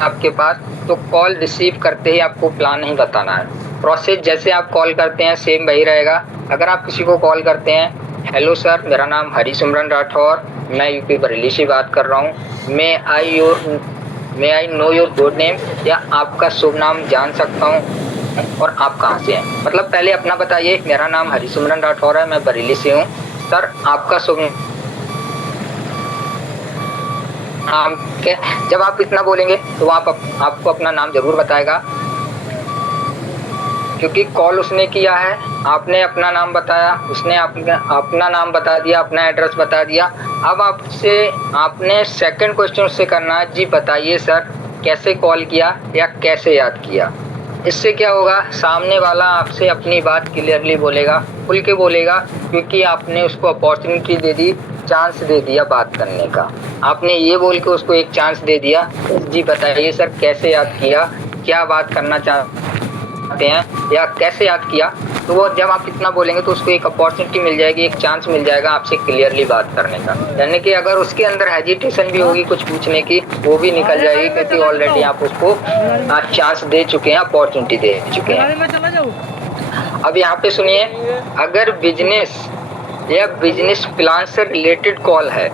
आपके पास तो कॉल रिसीव करते ही आपको प्लान नहीं बताना है। प्रोसेस जैसे आप कॉल करते हैं सेम वही रहेगा। अगर आप किसी को कॉल करते हैं, हेलो सर मेरा नाम हरिसिमरन राठौर, मैं यूपी बरेली से बात कर रहा हूँ, may I know your good name, या आपका शुभ नाम जान सकता हूँ और आप कहाँ से हैं। मतलब पहले अपना बताइए, मेरा नाम हरिसिमरन राठौर है, मैं बरेली से हूँ, सर आपका शुभ नाम क्या। जब आप इतना बोलेंगे तो आपको अपना नाम जरूर बताएगा, क्योंकि कॉल उसने किया है, आपने अपना नाम बताया, उसने अपना नाम बता दिया, अपना एड्रेस बता दिया। अब आपने सेकंड क्वेश्चन उससे करना है, जी बताइए सर कैसे कॉल किया या कैसे याद किया। इससे क्या होगा, सामने वाला आपसे अपनी बात क्लियरली बोलेगा, खुल के बोलेगा, क्योंकि आपने उसको अपॉर्चुनिटी दे दी, चांस दे दिया बात करने का। आपने ये बोल के उसको एक चांस दे दिया, जी बताइए सर कैसे याद किया, क्या बात करना चाहते हैं या कैसे याद किया। तो वो जब आप इतना बोलेंगे तो उसको एक अपॉर्चुनिटी मिल जाएगी, एक चांस मिल जाएगा आपसे क्लियरली बात करने का। यानी कि अगर उसके अंदर हेजिटेशन भी होगी कुछ पूछने की, वो भी निकल जाएगी, क्योंकि ऑलरेडी आप उसको चांस दे चुके हैं, अपॉर्चुनिटी दे चुके हैं। अब यहाँ पे सुनिए, अगर बिजनेस या बिजनेस प्लान से रिलेटेड कॉल है,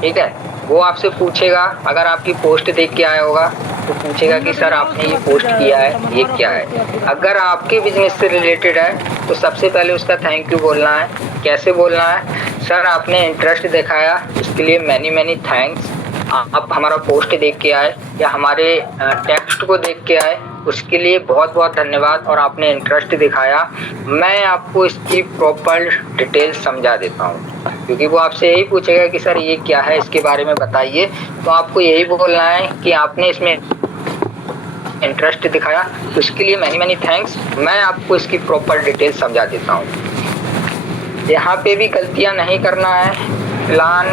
ठीक है, वो आपसे पूछेगा, अगर आपकी पोस्ट देख के आया होगा तो पूछेगा कि सर आपने ये पोस्ट किया है, ये क्या है। अगर आपके बिजनेस से रिलेटेड है तो सबसे पहले उसका थैंक यू बोलना है। कैसे बोलना है, सर आपने इंटरेस्ट दिखाया, इसके लिए मैनी थैंक्स। आप हमारा पोस्ट देख के आए या हमारे टेक्स्ट को देख के आए, उसके लिए बहुत बहुत धन्यवाद, और आपने इंटरेस्ट दिखाया। मैं आपको इसकी प्रॉपर डिटेल समझा देता हूँ, क्योंकि वो आपसे यही पूछेगा कि सर ये क्या है, इसके बारे में बताइए। तो आपको यही बोलना है कि आपने इसमें इंटरेस्ट दिखाया, उसके लिए मैनी मैनी थैंक्स। मैं आपको इसकी प्रॉपर डिटेल समझा देता हूँ। यहाँ पे भी गलतियाँ नहीं करना है, प्लान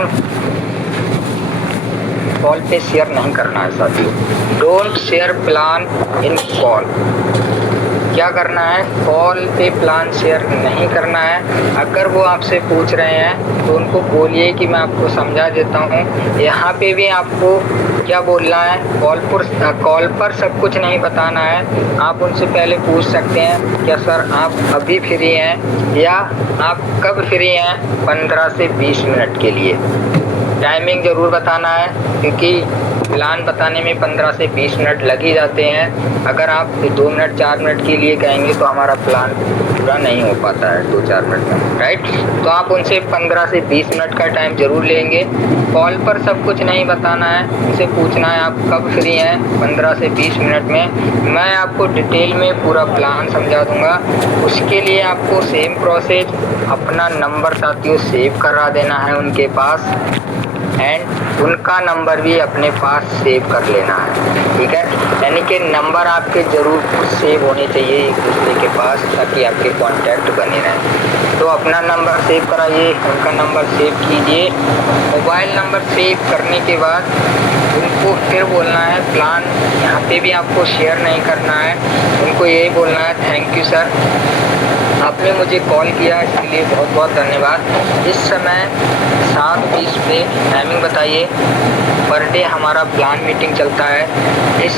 कॉल पे शेयर नहीं करना है साथियों। Don't share plan in call. क्या करना है, कॉल पे प्लान शेयर नहीं करना है। अगर वो आपसे पूछ रहे हैं तो उनको बोलिए कि मैं आपको समझा देता हूँ। यहाँ पे भी आपको क्या बोलना है, कॉल पर सब कुछ नहीं बताना है। आप उनसे पहले पूछ सकते हैं, क्या सर आप अभी फ्री हैं या आप कब फ्री हैं, 15 से 20 मिनट के लिए। टाइमिंग ज़रूर बताना है, क्योंकि प्लान बताने में 15 से 20 मिनट लग ही जाते हैं। अगर आप 2 मिनट 4 मिनट के लिए कहेंगे तो हमारा प्लान पूरा नहीं हो पाता है 2-4 मिनट में, राइट। तो आप उनसे 15 से 20 मिनट का टाइम ज़रूर लेंगे। कॉल पर सब कुछ नहीं बताना है, उनसे पूछना है आप कब फ्री हैं, 15 से 20 मिनट में मैं आपको डिटेल में पूरा प्लान समझा दूंगा। उसके लिए आपको सेम प्रोसेस, अपना नंबर साथियों सेव करा देना है उनके पास, एंड उनका नंबर भी अपने पास सेव कर लेना है, ठीक है। यानी कि नंबर आपके ज़रूर सेव होने चाहिए एक दूसरे के पास, ताकि आपके कांटेक्ट बने रहें। तो अपना नंबर सेव कराइए, उनका नंबर सेव कीजिए। मोबाइल नंबर सेव करने के बाद उनको फिर बोलना है प्लान, यहाँ पे भी आपको शेयर नहीं करना है। उनको यही बोलना है, थैंक यू सर, आपने मुझे कॉल किया, इसके लिए बहुत बहुत धन्यवाद। इस समय 7:20 पे टाइमिंग बताइए। पर डे हमारा प्लान मीटिंग चलता है। इस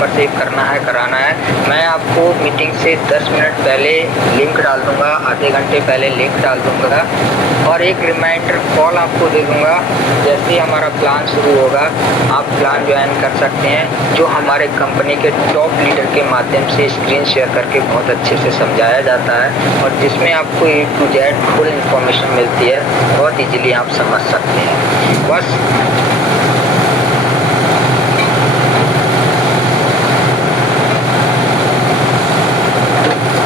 पर सेव करना है, कराना है। मैं आपको मीटिंग से 10 मिनट पहले लिंक डाल दूंगा, आधे घंटे पहले लिंक डाल दूंगा, और एक रिमाइंडर कॉल आपको दे दूंगा। जैसे ही हमारा प्लान शुरू होगा आप प्लान ज्वाइन कर सकते हैं, जो हमारे कंपनी के टॉप लीडर के माध्यम से स्क्रीन शेयर करके बहुत अच्छे से समझाया जाता है, और जिसमें आपको A to Z full information मिलती है। बहुत ईजीली आप समझ सकते हैं। बस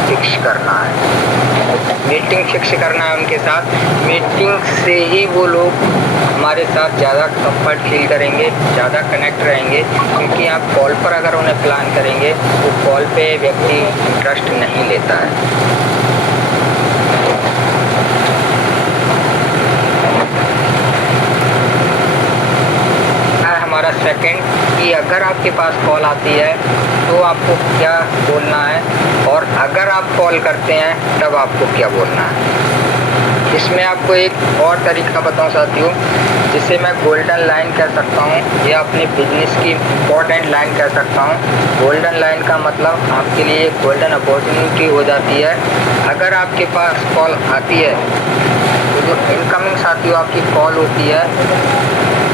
फिक्स करना है, मीटिंग फिक्स करना है उनके साथ। मीटिंग से ही वो लोग हमारे साथ ज़्यादा कंफर्ट फील करेंगे, ज़्यादा कनेक्ट रहेंगे। क्योंकि आप कॉल पर अगर उन्हें प्लान करेंगे तो कॉल पे व्यक्ति इंटरेस्ट नहीं लेता है। हमारा सेकंड कि अगर आपके पास कॉल आती है तो आपको क्या बोलना है, और अगर आप कॉल करते हैं तब आपको क्या बोलना है। इसमें आपको एक और तरीका बताऊं साथियों, जिसे मैं गोल्डन लाइन कह सकता हूं, या अपने बिजनेस की इम्पोर्टेंट लाइन कह सकता हूं। गोल्डन लाइन का मतलब आपके लिए एक गोल्डन अपॉर्चुनिटी हो जाती है। अगर आपके पास कॉल आती है तो जो इनकमिंग साथियों आपकी कॉल होती है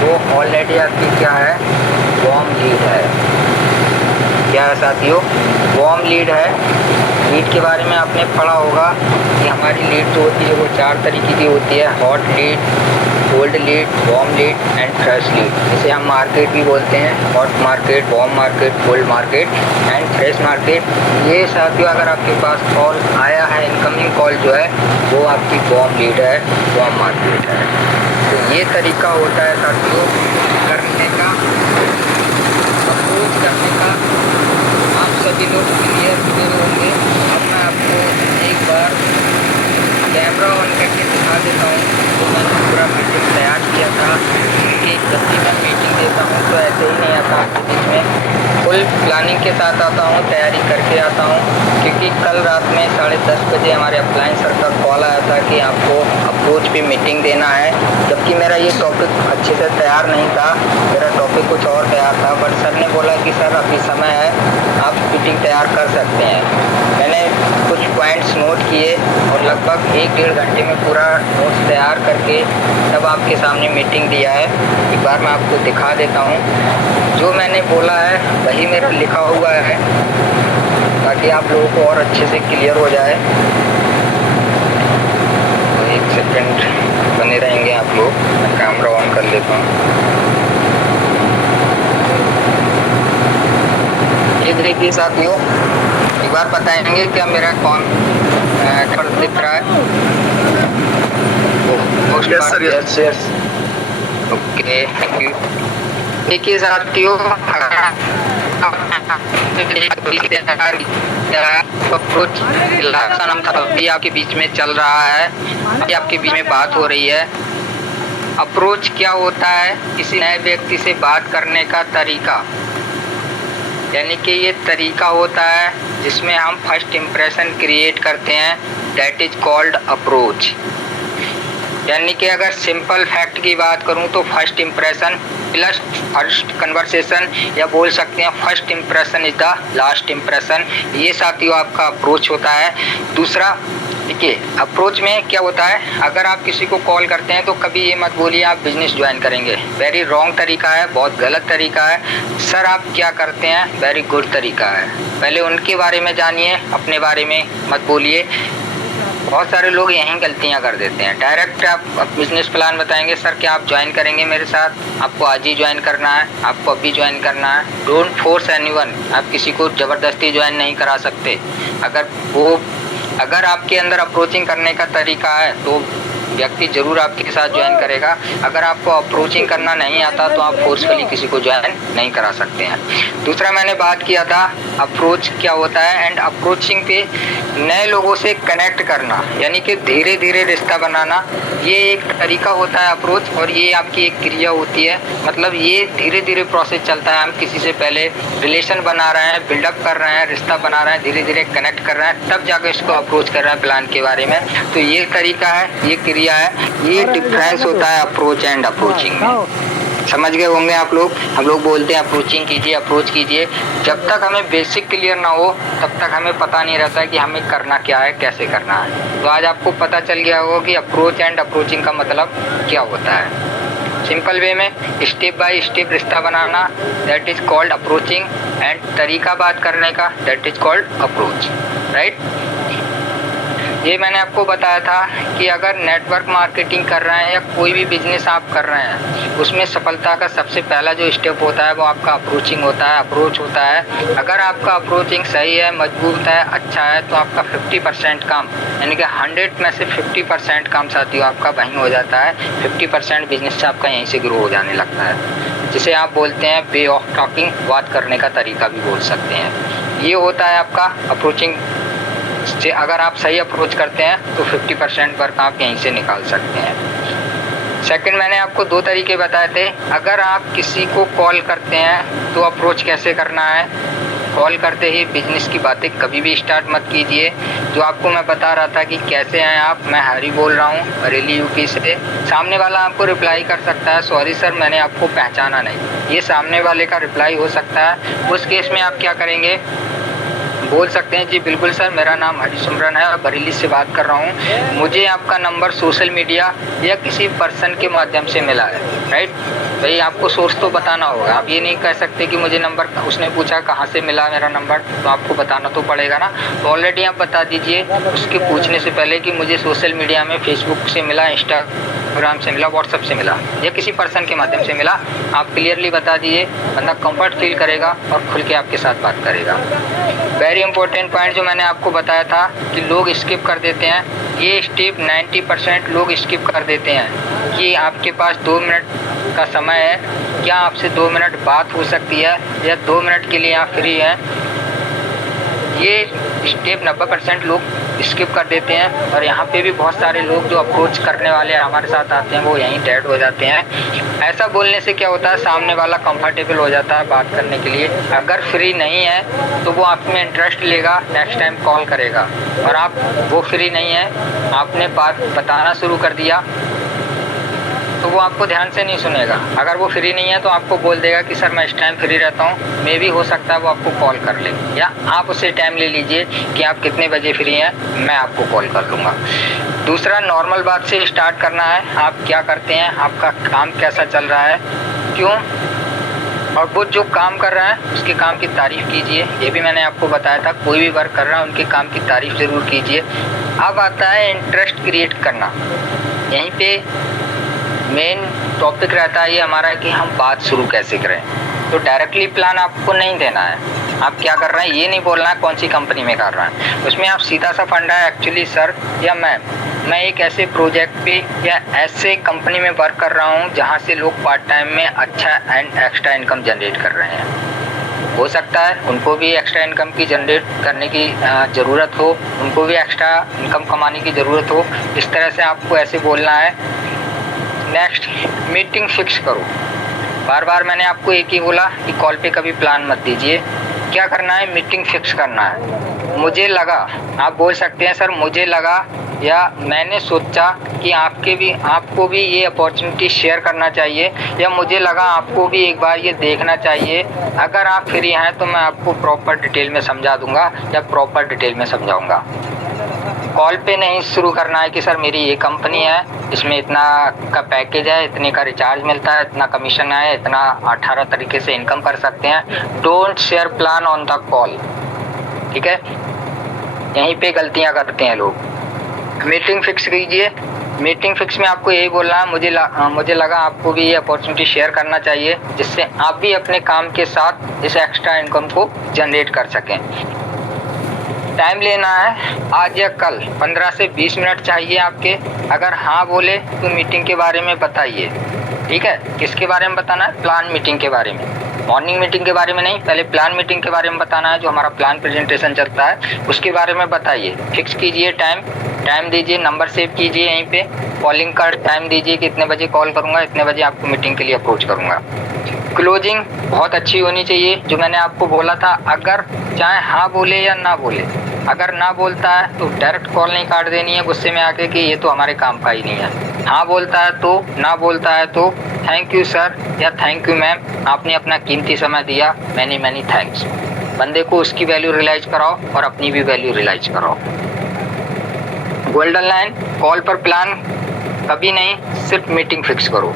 वो ऑलरेडी आपकी क्या है, वार्म लीड है। क्या है साथियों, वार्म लीड है। लीड के बारे में आपने पढ़ा होगा कि हमारी लीड जो होती है वो 4 तरीके की होती है, hot lead, cold lead, warm lead and fresh lead. इसे हम मार्केट भी बोलते हैं, hot market, warm market, cold market and fresh market. ये साथियों अगर आपके पास कॉल आया है, इनकमिंग कॉल जो है वो आपकी वार्म लीड है, वार्म मार्केट है। तो ये तरीका होता है साथियों करने का, अप्रोच करने का। आप सभी लोग क्लियर हुए होंगे। अब मैं आपको एक बार कैमरा ऑन करके दिखा देता हूँ। तो मैंने पूरा मीटिंग तैयार किया था, क्योंकि जब भी मैं मीटिंग देता हूँ तो ऐसे ही नहीं आता आपके बीच में, फुल प्लानिंग के साथ आता हूँ, तैयारी करके आता हूँ। क्योंकि कल रात में 10:30 बजे हमारे अपलाइन सर का कॉल आया था कि आपको अप्रोच पे मीटिंग देना है, जबकि मेरा ये टॉपिक अच्छे से तैयार नहीं था, मेरा टॉपिक कुछ और तैयार था। बट सर ने बोला कि सर अभी समय है, आप मीटिंग तैयार कर सकते हैं। मैंने कुछ पॉइंट्स नोट किए और लगभग 1-1.5 घंटे में पूरा नोट्स तैयार करके तब आपके सामने मीटिंग दिया है। एक बार मैं आपको दिखा देता हूँ। जो मैंने बोला है वही मेरा लिखा हुआ है, ताकि आप लोगों को और अच्छे से क्लियर हो जाए। तो 1 सेकंड बने रहेंगे आप लोग, मैं कैमरा ऑन कर लेता हूँ। ये देखिए साथियों, एक बार बताएंगे क्या मेरा कौन दिख रहा है। Most Yes, sir, yes. Yes okay thank you. देखिए साथियों, अप्रोच नाम था अभी आपके बीच में चल रहा है, अभी आपके बीच में बात हो रही है। अप्रोच क्या होता है? किसी नए व्यक्ति से बात करने का तरीका, यानी कि ये तरीका होता है जिसमें हम फर्स्ट इम्प्रेशन क्रिएट करते हैं, दैट इज कॉल्ड अप्रोच। यानी कि अगर सिंपल फैक्ट की बात करूं तो first impression plus first conversation, या बोल सकते हैं first impression is the last impression, ये साथियों आपका अप्रोच होता है। दूसरा देखिए, अप्रोच में क्या होता है, अगर आप किसी को कॉल करते हैं तो कभी ये मत बोलिए आप बिजनेस ज्वाइन करेंगे, वेरी रॉन्ग तरीका है, बहुत गलत तरीका है। सर आप क्या करते हैं, वेरी गुड तरीका है। पहले उनके बारे में जानिए, अपने बारे में मत बोलिए। बहुत सारे लोग यहीं गलतियां कर देते हैं, डायरेक्ट आप बिजनेस प्लान बताएंगे, सर क्या आप ज्वाइन करेंगे मेरे साथ, आपको आज ही ज्वाइन करना है, आपको अभी ज्वाइन करना है। डोंट फोर्स एनीवन, आप किसी को ज़बरदस्ती ज्वाइन नहीं करा सकते। अगर आपके अंदर अप्रोचिंग करने का तरीका है तो व्यक्ति जरूर आपके साथ ज्वाइन करेगा। अगर आपको अप्रोचिंग करना नहीं आता तो आप फोर्सफुली किसी को ज्वाइन नहीं करा सकते हैं। दूसरा मैंने बात किया था अप्रोच क्या होता है, एंड अप्रोचिंग पे नए लोगों से कनेक्ट करना, यानी कि धीरे धीरे रिश्ता बनाना, ये एक तरीका होता है अप्रोच, और ये आपकी एक क्रिया होती है। मतलब ये धीरे धीरे प्रोसेस चलता है, हम किसी से पहले रिलेशन बना रहे हैं, बिल्डअप कर रहे हैं, रिश्ता बना रहे हैं, धीरे धीरे कनेक्ट कर रहे हैं, तब जाकर इसको अप्रोच कर रहे हैं प्लान के बारे में। तो ये तरीका है, ये क्रिया है, ये डिफरेंस होता है अप्रोच एंड अप्रोचिंग में। समझ गए होंगे आप लोग। हम लोग बोलते हैं अप्रोचिंग कीजिए, अप्रोच कीजिए, जब तक हमें बेसिक क्लियर ना हो तब तक हमें पता नहीं रहता है कि हमें करना क्या है, कैसे करना है। तो आज आपको पता चल गया होगा कि अप्रोच एंड अप्रोचिंग का मतलब क्या होता है। सिंपल वे में स्टेप बाय स्टेप रिश्ता बनाना, that is called approaching, and तरीका बात करने का, that is called approach, right. ये मैंने आपको बताया था कि अगर नेटवर्क मार्केटिंग कर रहे हैं या कोई भी बिजनेस आप कर रहे हैं, उसमें सफलता का सबसे पहला जो स्टेप होता है वो आपका अप्रोचिंग होता है, अप्रोच होता है। अगर आपका अप्रोचिंग सही है, मजबूत है, अच्छा है, तो आपका 50% काम, यानी कि 100 में से 50% काम साथियों आपका वहीं हो जाता है। 50% बिजनेस आपका यहीं से ग्रो हो जाने लगता है, जिसे आप बोलते हैं वे ऑफ टॉकिंग, बात करने का तरीका भी बोल सकते हैं। ये होता है आपका अप्रोचिंग से। अगर आप सही अप्रोच करते हैं तो 50% वर्क आप यहीं से निकाल सकते हैं। सेकंड, मैंने आपको 2 तरीके बताए थे। अगर आप किसी को कॉल करते हैं तो अप्रोच कैसे करना है। कॉल करते ही बिजनेस की बातें कभी भी स्टार्ट मत कीजिए। जो आपको मैं बता रहा था कि कैसे हैं आप, मैं हरी बोल रहा हूँ बरेली यूपी से। सामने वाला आपको रिप्लाई कर सकता है, सॉरी सर मैंने आपको पहचाना नहीं, ये सामने वाले का रिप्लाई हो सकता है। उस केस में आप क्या करेंगे, बोल सकते हैं जी बिल्कुल सर, मेरा नाम हरिसिमरन है और बरेली से बात कर रहा हूँ, मुझे आपका नंबर सोशल मीडिया या किसी पर्सन के माध्यम से मिला है, राइट। भाई आपको सोर्स तो बताना होगा, आप ये नहीं कह सकते कि मुझे नंबर, उसने पूछा कहाँ से मिला मेरा नंबर, तो आपको बताना तो पड़ेगा ना। तो ऑलरेडी आप बता दीजिए उसके पूछने से पहले कि मुझे सोशल मीडिया में फेसबुक से मिला, इंस्टाग्राम से मिला, व्हाट्सएप से मिला या किसी पर्सन के माध्यम से मिला। आप क्लियरली बता दीजिए, बंदा कंफर्ट फील करेगा और खुल के आपके साथ बात करेगा। वेरी इंपॉर्टेंट पॉइंट जो मैंने आपको बताया था कि लोग स्किप कर देते हैं, ये स्टेप 90% लोग स्किप कर देते हैं कि आपके पास 2 मिनट का समय है, क्या आपसे 2 मिनट बात हो सकती है या 2 मिनट के लिए आप फ्री हैं। ये स्टेप 90% लोग स्किप कर देते हैं, और यहाँ पे भी बहुत सारे लोग जो अप्रोच करने वाले हमारे साथ आते हैं वो यहीं डेड हो जाते हैं। ऐसा बोलने से क्या होता है, सामने वाला कंफर्टेबल हो जाता है बात करने के लिए। अगर फ्री नहीं है तो वो आप में इंटरेस्ट लेगा, नेक्स्ट टाइम कॉल करेगा। और आप वो फ्री नहीं है, आपने बात बताना शुरू कर दिया तो वो आपको ध्यान से नहीं सुनेगा। अगर वो फ्री नहीं है तो आपको बोल देगा कि सर मैं इस टाइम फ्री रहता हूँ, मे भी हो सकता है वो आपको कॉल कर ले, या आप उससे टाइम ले लीजिए कि आप कितने बजे फ्री हैं, मैं आपको कॉल कर लूँगा। दूसरा, नॉर्मल बात से स्टार्ट करना है, आप क्या करते हैं, आपका काम कैसा चल रहा है, क्यों, और वो जो काम कर रहा है उसके काम की तारीफ़ कीजिए। ये भी मैंने आपको बताया था, कोई भी वर्क कर रहा है उनके काम की तारीफ़ ज़रूर कीजिए। अब आता है इंटरेस्ट क्रिएट करना। यहीं पे मेन टॉपिक रहता है ये हमारा कि हम बात शुरू कैसे करें। तो डायरेक्टली प्लान आपको नहीं देना है, आप क्या कर रहे हैं ये नहीं बोलना है कौन सी कंपनी में कर रहे हैं। उसमें आप सीधा सा फंडा है एक्चुअली सर या मैम मैं एक ऐसे प्रोजेक्ट पे या ऐसे कंपनी में वर्क कर रहा हूँ जहाँ से लोग पार्ट टाइम में अच्छा एंड एक्स्ट्रा इनकम जनरेट कर रहे हैं। हो सकता है उनको भी एक्स्ट्रा इनकम की जनरेट करने की ज़रूरत हो, उनको भी एक्स्ट्रा इनकम कमाने की ज़रूरत हो। इस तरह से आपको ऐसे बोलना है। नेक्स्ट, मीटिंग फिक्स करो। बार बार मैंने आपको एक ही बोला कि कॉल पे कभी प्लान मत दीजिए। क्या करना है, मीटिंग फिक्स करना है। मुझे लगा, आप बोल सकते हैं सर मुझे लगा या मैंने सोचा कि आपको भी ये अपॉर्चुनिटी शेयर करना चाहिए, या मुझे लगा आपको भी एक बार ये देखना चाहिए। अगर आप फ्री हैं तो मैं आपको प्रॉपर डिटेल में समझा दूंगा या प्रॉपर डिटेल में समझाऊंगा। कॉल पे नहीं शुरू करना है कि सर मेरी ये कंपनी है, इसमें इतना का पैकेज है, इतने का रिचार्ज मिलता है, इतना कमीशन है, इतना 18 तरीके से इनकम कर सकते हैं। Don't share plan on the call, ठीक है। यहीं पे गलतियां करते हैं लोग। मीटिंग फिक्स कीजिए। मीटिंग फिक्स में आपको यही बोलना है मुझे लगा आपको भी ये अपॉर्चुनिटी शेयर करना चाहिए, जिससे आप भी अपने काम के साथ इस एक्स्ट्रा इनकम को जनरेट कर सकें। टाइम लेना है आज या कल, 15 से 20 मिनट चाहिए आपके। अगर हाँ बोले तो मीटिंग के बारे में बताइए, ठीक है। किसके बारे में बताना है, प्लान मीटिंग के बारे में। मॉर्निंग मीटिंग के बारे में नहीं, पहले प्लान मीटिंग के बारे में बताना है। जो हमारा प्लान प्रेजेंटेशन चलता है उसके बारे में बताइए। फिक्स कीजिए टाइम दीजिए, नंबर सेव कीजिए यहीं पे। कॉलिंग का टाइम दीजिए कि इतने बजे कॉल करूँगा, इतने बजे आपको मीटिंग के लिए अप्रोच करूँगा। क्लोजिंग बहुत अच्छी होनी चाहिए, जो मैंने आपको बोला था। अगर चाहे हाँ बोले या ना बोले, अगर ना बोलता है तो डायरेक्ट कॉल नहीं काट देनी है गुस्से में आके कि ये तो हमारे काम का ही नहीं है। हाँ बोलता है तो, ना बोलता है तो थैंक यू सर या थैंक यू मैम, आपने अपना कीमती समय दिया, मैनी थैंक्स। बंदे को उसकी वैल्यू रियलाइज कराओ और अपनी भी वैल्यू रियलाइज कराओ। गोल्डन लाइन, कॉल पर प्लान कभी नहीं, सिर्फ मीटिंग फिक्स करो।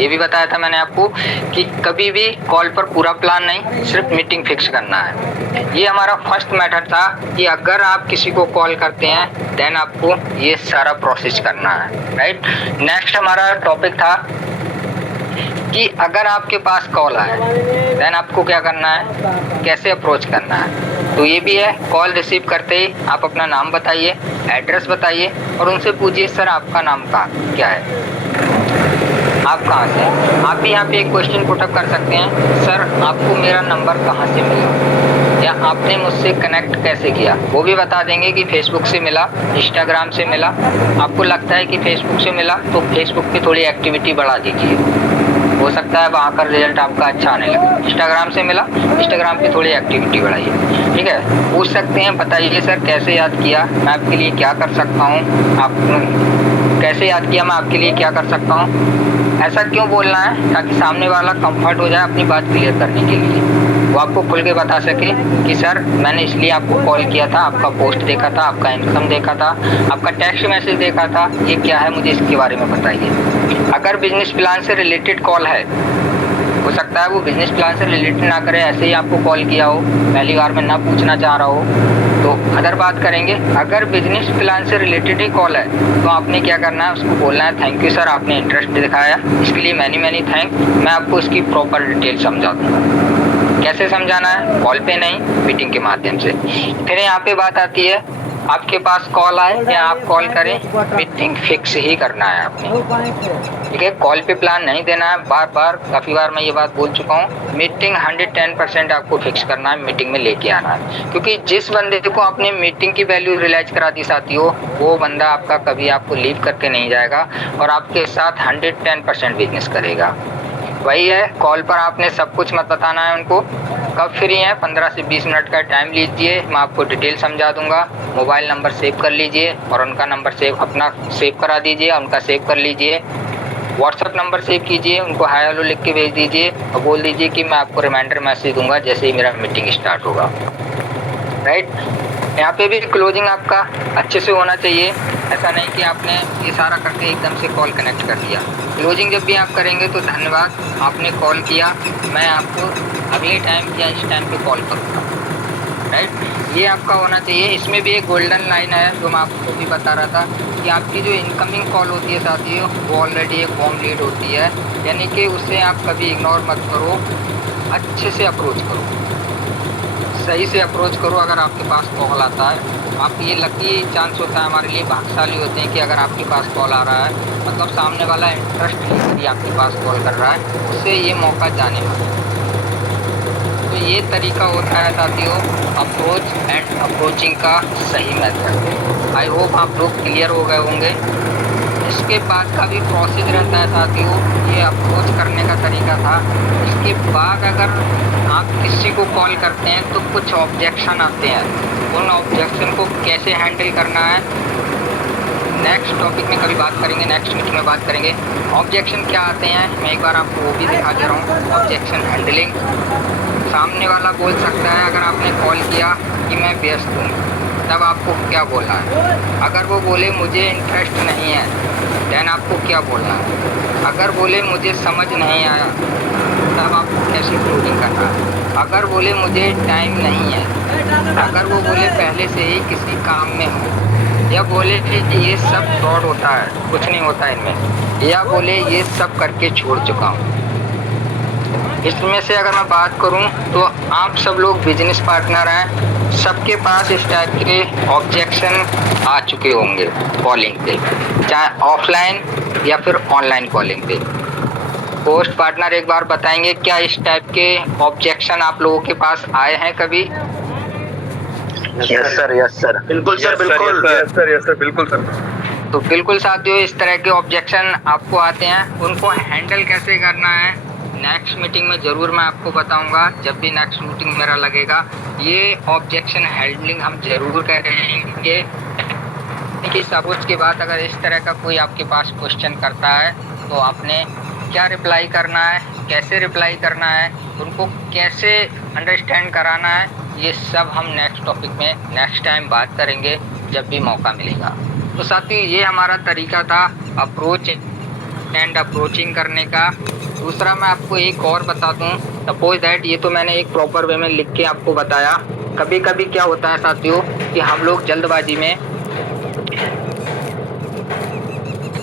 ये भी बताया था मैंने आपको कि कभी भी कॉल पर पूरा प्लान नहीं, सिर्फ मीटिंग फिक्स करना है। ये हमारा फर्स्ट मेथड था कि अगर आप किसी को कॉल करते हैं देन आपको ये सारा प्रोसेस करना है, राइट। नेक्स्ट हमारा टॉपिक था कि अगर आपके पास कॉल आए देन आपको क्या करना है, कैसे अप्रोच करना है। तो ये भी है, कॉल रिसीव करते ही आप अपना नाम बताइए, एड्रेस बताइए और उनसे पूछिए सर आपका नाम क्या है, आप कहाँ से। आप भी यहाँ पे एक क्वेश्चन पुटअप कर सकते हैं, सर आपको मेरा नंबर कहाँ से मिला, या आपने मुझसे कनेक्ट कैसे किया। वो भी बता देंगे कि फेसबुक से मिला, इंस्टाग्राम से मिला। आपको लगता है कि फेसबुक से मिला तो फेसबुक पे थोड़ी एक्टिविटी बढ़ा दीजिए, हो सकता है वहाँ का रिजल्ट आपका अच्छा आने लगे। इंस्टाग्राम से मिला, इंस्टाग्राम पे थोड़ी एक्टिविटी बढ़ाइए, ठीक है। पूछ सकते हैं बताइए सर कैसे याद किया, मैं आपके लिए क्या कर सकता हूँ, आप कैसे याद किया, मैं आपके लिए क्या कर सकता हूँ। ऐसा क्यों बोलना है, ताकि सामने वाला कंफर्ट हो जाए अपनी बात क्लियर करने के लिए। वो आपको खुल के बता सके कि सर मैंने इसलिए आपको कॉल किया था, आपका पोस्ट देखा था, आपका इनकम देखा था, आपका टेक्स्ट मैसेज देखा था, ये क्या है मुझे इसके बारे में बताइए। अगर बिजनेस प्लान से रिलेटेड कॉल है, हो सकता है वो बिजनेस प्लान से रिलेटेड ना करे, ऐसे ही आपको कॉल किया हो, पहली बार में ना पूछना चाह रहा हो तो अदर बात करेंगे। अगर बिजनेस प्लान से रिलेटेड ही कॉल है तो आपने क्या करना है, उसको बोलना है थैंक यू सर आपने इंटरेस्ट दिखाया, इसके लिए मैनी थैंक्स। मैं आपको इसकी प्रॉपर डिटेल समझा दूँगा। कैसे समझाना है, कॉल पे नहीं, मीटिंग के माध्यम से। फिर यहाँ पे बात आती है, आपके पास कॉल आए या आप कॉल करें, मीटिंग फिक्स ही करना है आपने, ठीक है। कॉल पे प्लान नहीं देना है। काफ़ी बार मैं ये बात बोल चुका हूँ, मीटिंग 110% आपको फिक्स करना है, मीटिंग में लेके आना है। क्योंकि जिस बंदे को आपने मीटिंग की वैल्यू रियलाइज करा दी साथियों, वो बंदा आपका कभी आपको लीव करके नहीं जाएगा और आपके साथ 110% बिजनेस करेगा। वही है, कॉल पर आपने सब कुछ मत बताना है उनको। कब फ्री हैं, 15 से 20 मिनट का टाइम लीजिए, मैं आपको डिटेल समझा दूंगा। मोबाइल नंबर सेव कर लीजिए और उनका नंबर अपना सेव करा दीजिए, उनका सेव कर लीजिए। व्हाट्सएप नंबर सेव कीजिए, उनको हाय हेलो लिख के भेज दीजिए और बोल दीजिए कि मैं आपको रिमाइंडर मैसेज दूंगा जैसे ही मेरा मीटिंग स्टार्ट होगा, राइट। यहाँ पे भी क्लोजिंग आपका अच्छे से होना चाहिए। ऐसा नहीं कि आपने ये सारा करके एकदम से कॉल कनेक्ट कर दिया। क्लोजिंग जब भी आप करेंगे तो धन्यवाद आपने कॉल किया, मैं आपको अगले टाइम या इस टाइम पे कॉल करूँगा, राइट। ये आपका होना चाहिए। इसमें भी एक गोल्डन लाइन है जो मैं आपको भी बता रहा था कि आपकी जो इनकमिंग कॉल होती है साथियों, वो ऑलरेडी एक वार्म लीड होती है, यानी कि उसे आप कभी इग्नोर मत करो, अच्छे से अप्रोच करो। सही से अप्रोच करो। अगर आपके पास कॉल आता है, आप ये लकी चांस होता है, हमारे लिए भाग्यशाली होते हैं कि अगर आपके पास कॉल आ रहा है, मतलब सामने वाला इंटरेस्ट लेकर आपके पास कॉल कर रहा है, उससे ये मौका जाने वाला है। तो ये तरीका होता है साथियों अप्रोच एंड अप्रोचिंग का सही मेथड। आई होप आप लोग क्लियर हो गए होंगे। इसके बाद का भी प्रोसेस रहता है साथियों, ये अप्रोच करने का तरीका था। इसके बाद अगर आप किसी को कॉल करते हैं तो कुछ ऑब्जेक्शन आते हैं, उन ऑब्जेक्शन को कैसे हैंडल करना है नेक्स्ट टॉपिक में कभी बात करेंगे, नेक्स्ट मीटिंग में बात करेंगे। ऑब्जेक्शन क्या आते हैं मैं एक बार आपको वो भी दिखा दे रहा हूँ। ऑब्जेक्शन हैंडलिंग, सामने वाला बोल सकता है अगर आपने कॉल किया कि मैं व्यस्त हूँ, तब आपको क्या बोलना है। अगर वो बोले मुझे इंटरेस्ट नहीं है, देन आपको क्या बोलना है। अगर बोले मुझे समझ नहीं आया, तब आपको कैसे क्लोजिंग करना है। अगर बोले मुझे टाइम नहीं है, अगर वो बोले पहले से ही किसी काम में हो, या बोले कि ये सब फ्रॉड होता है, कुछ नहीं होता इनमें, या बोले ये सब करके छोड़ चुका हूँ। इसमें से अगर मैं बात करूं तो आप सब लोग बिजनेस पार्टनर हैं, सबके पास इस टाइप के ऑब्जेक्शन आ चुके होंगे कॉलिंग पे, चाहे ऑफलाइन या फिर ऑनलाइन कॉलिंग पे। पोस्ट पार्टनर एक बार बताएंगे क्या इस टाइप के ऑब्जेक्शन आप लोगों के पास आए हैं कभी? यस सर बिल्कुल सर, बिल्कुल यस सर बिल्कुल सर। तो बिल्कुल साथियों, इस तरह के ऑब्जेक्शन आपको आते हैं, उनको हैंडल कैसे करना है नेक्स्ट मीटिंग में ज़रूर मैं आपको बताऊंगा। जब भी नेक्स्ट मीटिंग मेरा लगेगा, ये ऑब्जेक्शन हैंडलिंग हम ज़रूर करेंगे। कि सपोज के बाद अगर इस तरह का कोई आपके पास क्वेश्चन करता है तो आपने क्या रिप्लाई करना है, कैसे रिप्लाई करना है, उनको कैसे अंडरस्टैंड कराना है, ये सब हम नेक्स्ट टॉपिक में नेक्स्ट टाइम बात करेंगे जब भी मौका मिलेगा। तो साथियों, ये हमारा तरीका था अप्रोच एंड अप्रोचिंग करने का। दूसरा मैं आपको एक और बता दूं, सपोज दैट ये तो मैंने एक प्रॉपर वे में लिख के आपको बताया। कभी कभी क्या होता है साथियों कि हम लोग जल्दबाजी में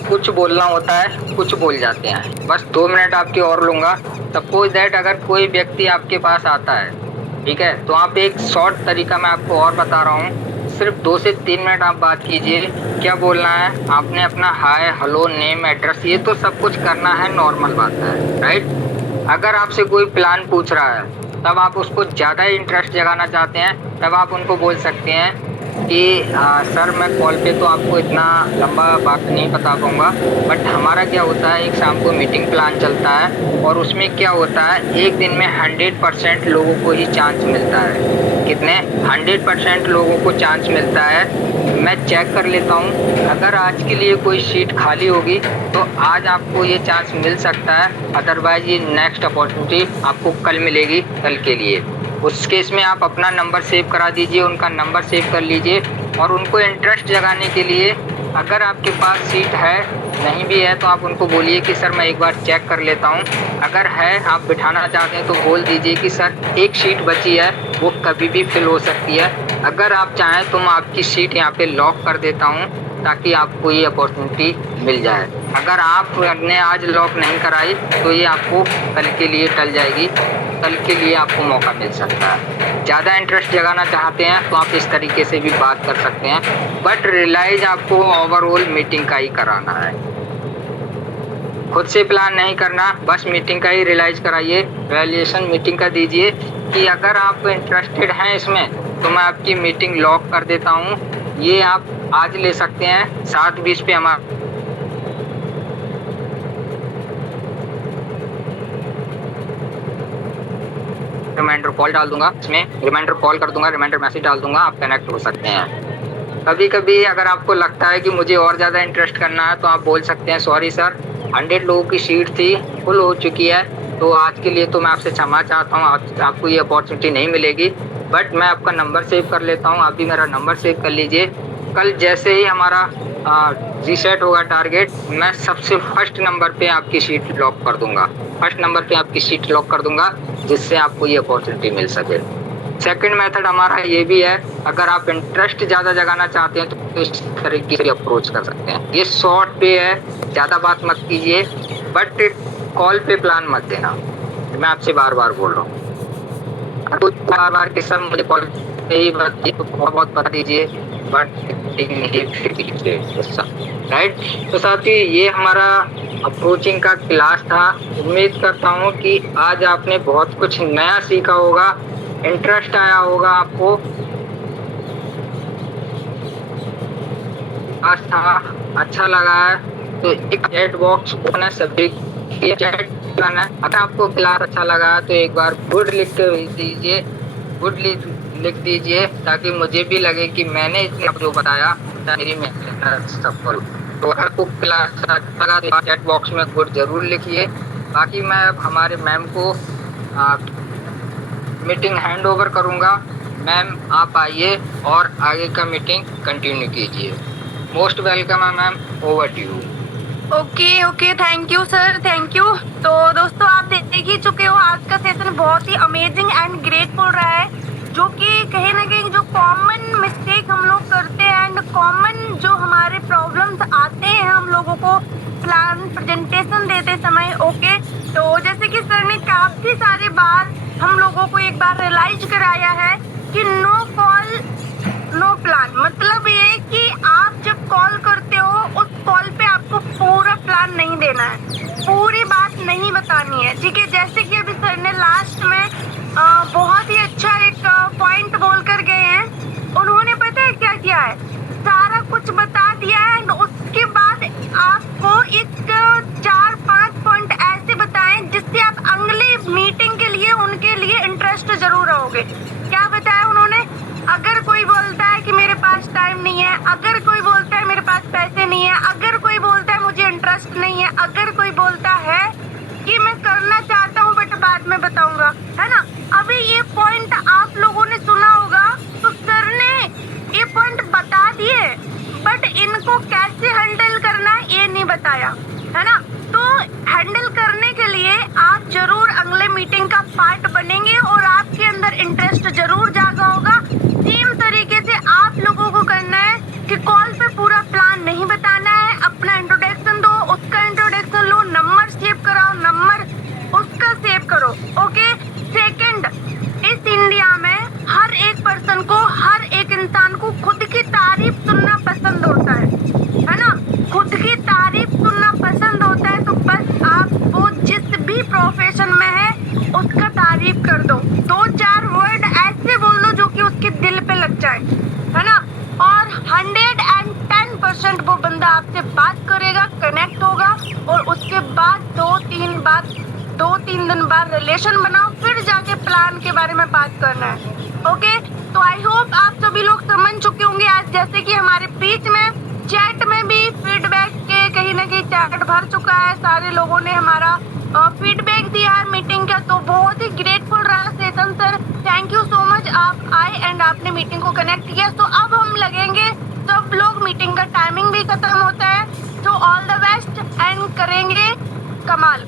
कुछ बोलना होता है, कुछ बोल जाते हैं। बस 2 मिनट आपके और लूँगा। सपोज दैट अगर कोई व्यक्ति आपके पास आता है, ठीक है, तो आप एक शॉर्ट तरीका मैं आपको और बता रहा हूँ, सिर्फ 2 से 3 मिनट आप बात कीजिए। क्या बोलना है आपने, अपना हाय हेलो नेम एड्रेस, ये तो सब कुछ करना है, नॉर्मल बात है, राइट। अगर आपसे कोई प्लान पूछ रहा है, तब आप उसको ज़्यादा इंटरेस्ट जगाना चाहते हैं, तब आप उनको बोल सकते हैं कि सर मैं कॉल पे तो आपको इतना लंबा बात नहीं बता पाऊँगा, बट हमारा क्या होता है एक शाम को मीटिंग प्लान चलता है और उसमें क्या होता है एक दिन में 100% लोगों को ही चांस मिलता है। कितने 100% लोगों को चांस मिलता है। मैं चेक कर लेता हूँ, अगर आज के लिए कोई सीट खाली होगी तो आज आपको ये चांस मिल सकता है, अदरवाइज ये नेक्स्ट अपॉर्चुनिटी आपको कल मिलेगी, कल के लिए। उस केस में आप अपना नंबर सेव करा दीजिए, उनका नंबर सेव कर लीजिए और उनको इंटरेस्ट जगाने के लिए अगर आपके पास सीट है, नहीं भी है तो आप उनको बोलिए कि सर मैं एक बार चेक कर लेता हूँ। अगर है आप बिठाना चाहते हैं तो बोल दीजिए कि सर एक सीट बची है, वो कभी भी फिल हो सकती है। अगर आप चाहें तो मैं आपकी सीट यहाँ पे लॉक कर देता हूँ ताकि आपको ये अपॉर्चुनिटी मिल जाए। अगर आपने आज लॉक नहीं कराई तो ये आपको कल के लिए टल जाएगी, कल के लिए आपको मौका मिल सकता है। ज़्यादा इंटरेस्ट जगाना चाहते हैं तो आप इस तरीके से भी बात कर सकते हैं, बट रियलाइज आपको ओवरऑल मीटिंग का ही कराना है, खुद से प्लान नहीं करना, बस मीटिंग का ही रियलाइज कराइए। वैल्यूएशन मीटिंग का दीजिए कि अगर आप इंटरेस्टेड हैं इसमें तो मैं आपकी मीटिंग लॉक कर देता हूँ। ये आप आज ले सकते हैं 7:20 पे हमारा रिमाइंडर कॉल डाल दूंगा, इसमें रिमाइंडर कॉल कर दूंगा, रिमाइंडर मैसेज डाल दूंगा, आप कनेक्ट हो सकते हैं। कभी कभी अगर आपको लगता है कि मुझे और ज़्यादा इंटरेस्ट करना है तो आप बोल सकते हैं सॉरी सर 100 लोगों की सीट थी, फुल हो चुकी है, तो आज के लिए तो मैं आपसे क्षमा चाहता हूँ, आपको ये अपॉर्चुनिटी नहीं मिलेगी, बट मैं आपका नंबर सेव कर लेता हूँ, आप भी मेरा नंबर सेव कर लीजिए। कल जैसे ही हमारा रीसेट होगा टारगेट, मैं सबसे फर्स्ट नंबर पे आपकी सीट लॉक कर दूंगा, फर्स्ट नंबर पे आपकी सीट लॉक कर दूंगा, जिससे आपको ये अपॉर्चुनिटी मिल सके। सेकंड मेथड हमारा ये भी है, अगर आप इंटरेस्ट ज़्यादा जगाना चाहते हैं तो इस तरीके से अप्रोच कर सकते हैं। ये शॉर्ट पे है, ज़्यादा बात मत कीजिए, बट कॉल पे प्लान मत देना, मैं आपसे बार बार बोल रहा हूँ। कुछ बार बार कि सर मुझे कॉल पे ही तो बहुत बता दीजिए, बट राइट। तो साथी ये हमारा अप्रोचिंग का क्लास था। उम्मीद करता हूँ कि आज आपने बहुत कुछ नया सीखा होगा, इंटरेस्ट आया होगा आपको। आज था अच्छा लगा है तो एक चैट बॉक्स ओपन है, सभी चैट करना है। अगर आपको क्लास अच्छा लगा तो एक बार गुड लिख के भेज दीजिए, गुड लिख दीजिए, ताकि मुझे भी लगे कि मैंने इतना जो बताया मेरी मेहनत सफल। तो अगर आपको क्लास अच्छा लगा तो चैट बॉक्स में गुड जरूर लिखिए। बाकी मैं अब हमारे मैम को मीटिंग हैंड ओवर करूँगा। मैम आप आइए और आगे का मीटिंग कंटिन्यू कीजिए। मोस्ट वेलकम है ma'am, over to you. Okay thank you sir, thank you. तो दोस्तों आप देख ही चुके हो आज का सेशन बहुत ही अमेजिंग एंड ग्रेटफुल रहा है, जो कि कहीं ना कहीं जो कॉमन मिस्टेक हम लोग करते हैं एंड कॉमन जो हमारे प्रॉब्लम्स आते हैं हम लोगों को प्लान प्रेजेंटेशन देते समय। ओके, तो जैसे कि सर ने काफी सारे बार हम लोगों को एक बार रियलाइज कराया है कि नो कॉल नो प्लान, मतलब ये कि आप जब कॉल करते हो उस कॉल पे आपको पूरा प्लान नहीं देना है, पूरी बात नहीं बतानी है, ठीक है। जैसे कि अभी सर ने लास्ट में बहुत ही अच्छा एक पॉइंट बोल कर गए हैं। उन्होंने पता है क्या किया है, सारा कुछ बता दिया है एंड उसके बाद आपको एक 4-5 पॉइंट ऐसे बताएं जिससे आप अगली मीटिंग के लिए उनके लिए इंटरेस्ट जरूर रहोगे। क्या बताया उन्होंने, अगर कोई बोलता है कि मेरे पास टाइम नहीं है, अगर कोई बोलता है मेरे पास पैसे नहीं है, अगर कोई बोलता है मुझे इंटरेस्ट नहीं है, अगर कोई बोलता है कि मैं करना चाहता हूँ बट बाद में बताऊंगा, है ना। अभी ये पॉइंट आप लोगों ने सुना होगा, तो सर ने ये पॉइंट बता दिए बट इनको कैसे हैंडल करना है ये नहीं बताया, है ना। तो हैंडल करने के लिए आप जरूर अगले मीटिंग का पार्ट बनेंगे और आपके अंदर इंटरेस्ट जरूर जागा होगा। सेम तरीके से आप लोगों को करना है कि कॉल पे पूरा प्लान नहीं बताना है, अपना इंट्रोडक्शन दो, उसका इंट्रोडक्शन लो, नंबर सेव कराओ, नंबर उसका सेव करो। ओके, सेकंड, इस इंडिया में हर एक पर्सन को, हर एक इंसान को खुद की तारीफ सुनना पसंद होता है ना, खुद की तारीफ सुनना पसंद होता है। तो बस आप वो जिस भी प्रोफेशन में है उसका तारीफ कर दो, 2-4 वर्ड ऐसे बोल दो जो कि उसके दिल पे लग जाए, है ना। और 110% वो बंदा आपसे बात करेगा, कनेक्ट होगा और उसके बाद 2-3 दिन बाद रिलेशन बनाओ, फिर जाके प्लान के बारे में बात करना है। ओके, तो आई होप आप सभी लोग समझ चुके होंगे। आज जैसे कि हमारे बीच में चैट में भी फीडबैक के कहीं ना कहीं चैट भर चुका है, सारे लोगों ने हमारा फीडबैक दिया है मीटिंग का, तो बहुत ही ग्रेटफुल रहा session sir. Thank you so much, आप आए एंड आपने मीटिंग को कनेक्ट किया। तो अब हम लगेंगे सब लोग, मीटिंग का टाइमिंग भी खत्म होता है, तो ऑल द बेस्ट एंड करेंगे कमाल।